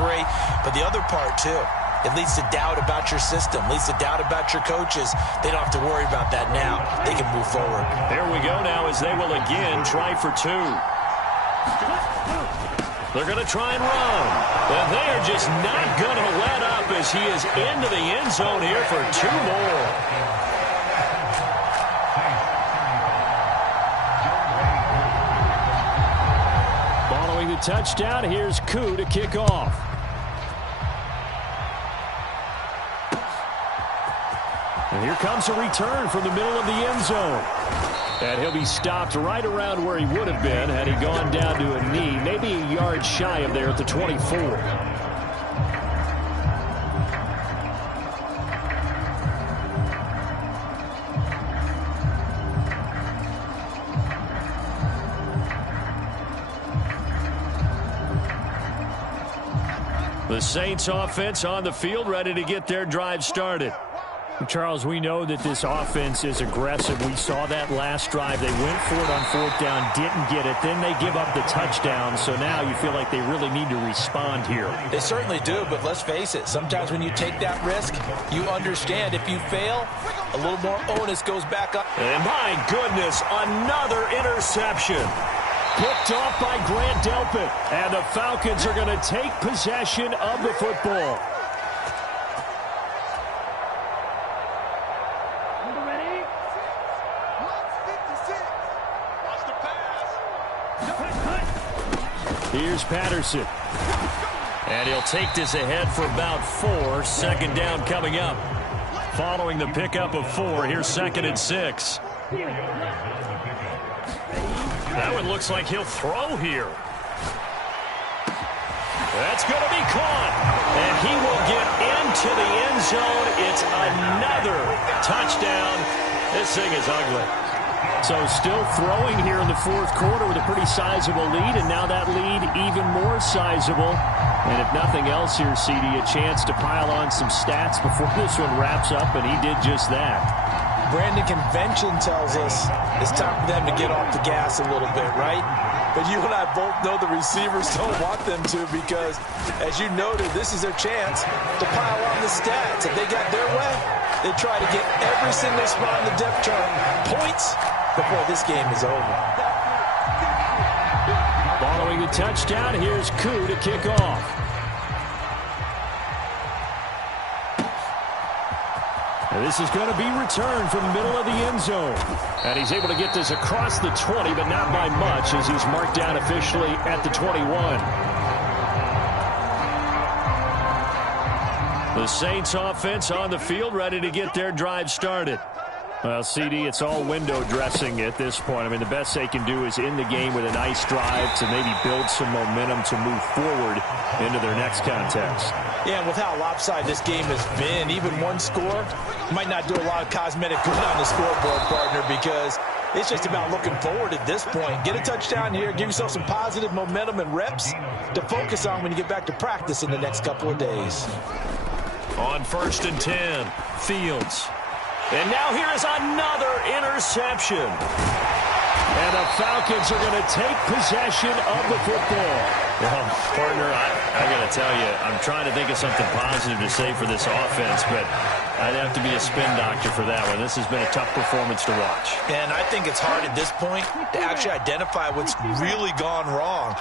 But the other part, too, it leads to doubt about your system, leads to doubt about your coaches. They don't have to worry about that now. They can move forward. There we go now as they will again try for 2. They're going to try and run. And they are just not going to let up as he is into the end zone here for 2 more. Following the touchdown, here's Koo to kick off. And here comes a return from the middle of the end zone. And he'll be stopped right around where he would have been had he gone down to a knee, maybe a yard shy of there at the 24. The Saints offense on the field, ready to get their drive started. Charles, we know that this offense is aggressive. We saw that last drive. They went for it on 4th down, didn't get it. Then they give up the touchdown. So now you feel like they really need to respond here. They certainly do, but let's face it. Sometimes when you take that risk, you understand if you fail, a little more onus goes back up. And my goodness, another interception. Picked off by Grant Delpit. And the Falcons are going to take possession of the football. Here's Patterson. And he'll take this ahead for about 4. 2nd down coming up. Following the pickup of 4, here's 2nd and 6. That one looks like he'll throw here. That's going to be caught. And he will get into the end zone. It's another touchdown. This thing is ugly. So still throwing here in the 4th quarter with a pretty sizable lead, and now that lead even more sizable. And if nothing else here, CD, a chance to pile on some stats before this one wraps up, and he did just that. Brandon, convention tells us it's time for them to get off the gas a little bit, right? But you and I both know the receivers don't want them to because, as you noted, this is their chance to pile on the stats. If they got their way, they try to get every single spot on the depth chart points before this game is over. Following the touchdown, here's Koo to kick off. And this is going to be returned from the middle of the end zone. And he's able to get this across the 20, but not by much as he's marked down officially at the 21. The Saints offense on the field, ready to get their drive started. Well, CD, it's all window dressing at this point. I mean, the best they can do is in the game with a nice drive to maybe build some momentum to move forward into their next contest. Yeah, and with how lopsided this game has been, even one score might not do a lot of cosmetic good on the scoreboard, partner, because it's just about looking forward at this point. Get a touchdown here, give yourself some positive momentum and reps to focus on when you get back to practice in the next couple of days. On 1st and 10, Fields. And now here is another interception. And the Falcons are going to take possession of the football. Well, partner, I got to tell you, I'm trying to think of something positive to say for this offense, but I'd have to be a spin doctor for that one. This has been a tough performance to watch. And I think it's hard at this point to actually identify what's really gone wrong.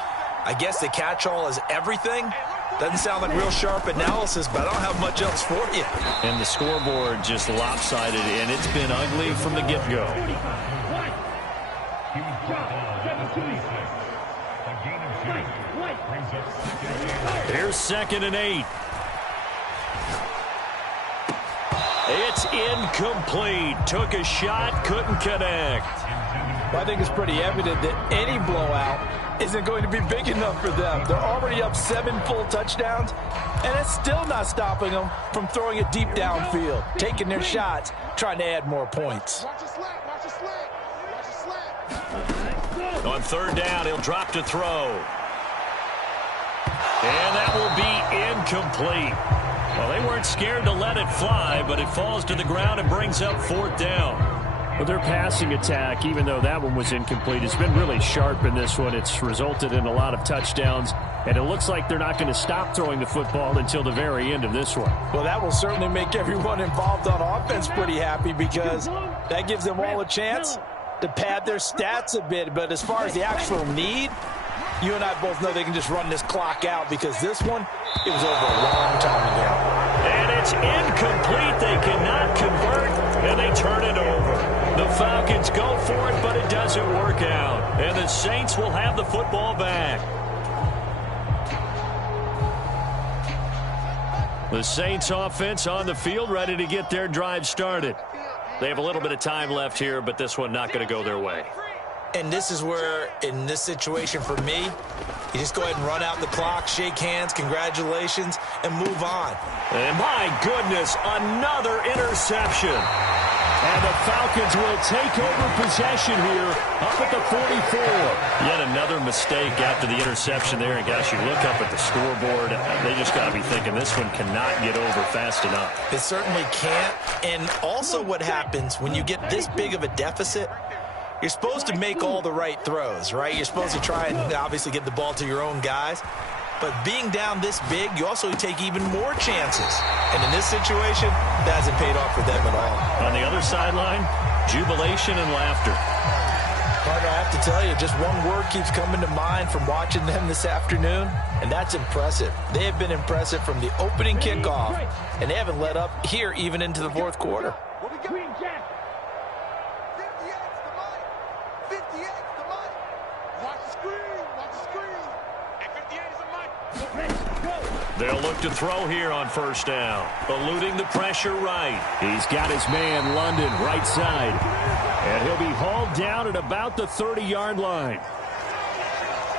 I guess the catch-all is everything. Doesn't sound like real sharp analysis, but I don't have much else for you. And the scoreboard just lopsided, and it's been ugly from the get-go. He was brought down. 26. A gain of 2. Brings up second. Here's 2nd and 8. It's incomplete. Took a shot, couldn't connect. I think it's pretty evident that any blowout isn't going to be big enough for them. They're already up 7 full touchdowns, and it's still not stopping them from throwing it deep downfield, taking their shots, trying to add more points. Watch your slant, watch your slant, watch your slant. On 3rd down, he'll drop to throw. And that will be incomplete. Well, they weren't scared to let it fly, but it falls to the ground and brings up 4th down. Well, their passing attack, even though that one was incomplete, has been really sharp in this one. It's resulted in a lot of touchdowns, and it looks like they're not going to stop throwing the football until the very end of this one. Well, that will certainly make everyone involved on offense pretty happy because that gives them all a chance to pad their stats a bit. But as far as the actual need, you and I both know they can just run this clock out because this one, it was over a long time ago. And it's incomplete. They cannot convert, and they turn it over. The Falcons go for it, but it doesn't work out. And the Saints will have the football back. The Saints offense on the field, ready to get their drive started. They have a little bit of time left here, but this one not going to go their way. And this is where, in this situation for me, you just go ahead and run out the clock, shake hands, congratulations, and move on. And my goodness, another interception. And the Falcons will take over possession here up at the 44. Yet another mistake after the interception there. And gosh, you look up at the scoreboard, they just got to be thinking this one cannot get over fast enough. It certainly can't. And also what happens when you get this big of a deficit, you're supposed to make all the right throws, right? You're supposed to try and obviously get the ball to your own guys. But being down this big, you also take even more chances. And in this situation, that hasn't paid off for them at all. On the other sideline, jubilation and laughter. Partner, I have to tell you, just one word keeps coming to mind from watching them this afternoon, and that's impressive. They have been impressive from the opening kickoff, and they haven't let up here even into the 4th quarter. Green Jack. 58's the mic. 58's the mic. Watch the screen, watch the screen. And 58 is the mic. They'll look to throw here on 1st down. Eluding the pressure right. He's got his man, London, right side. And he'll be hauled down at about the 30-yard line.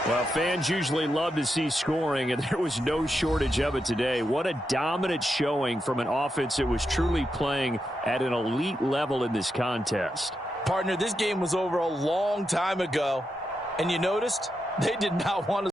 Well, fans usually love to see scoring, and there was no shortage of it today. What a dominant showing from an offense that was truly playing at an elite level in this contest. Partner, this game was over a long time ago, and you noticed they did not want to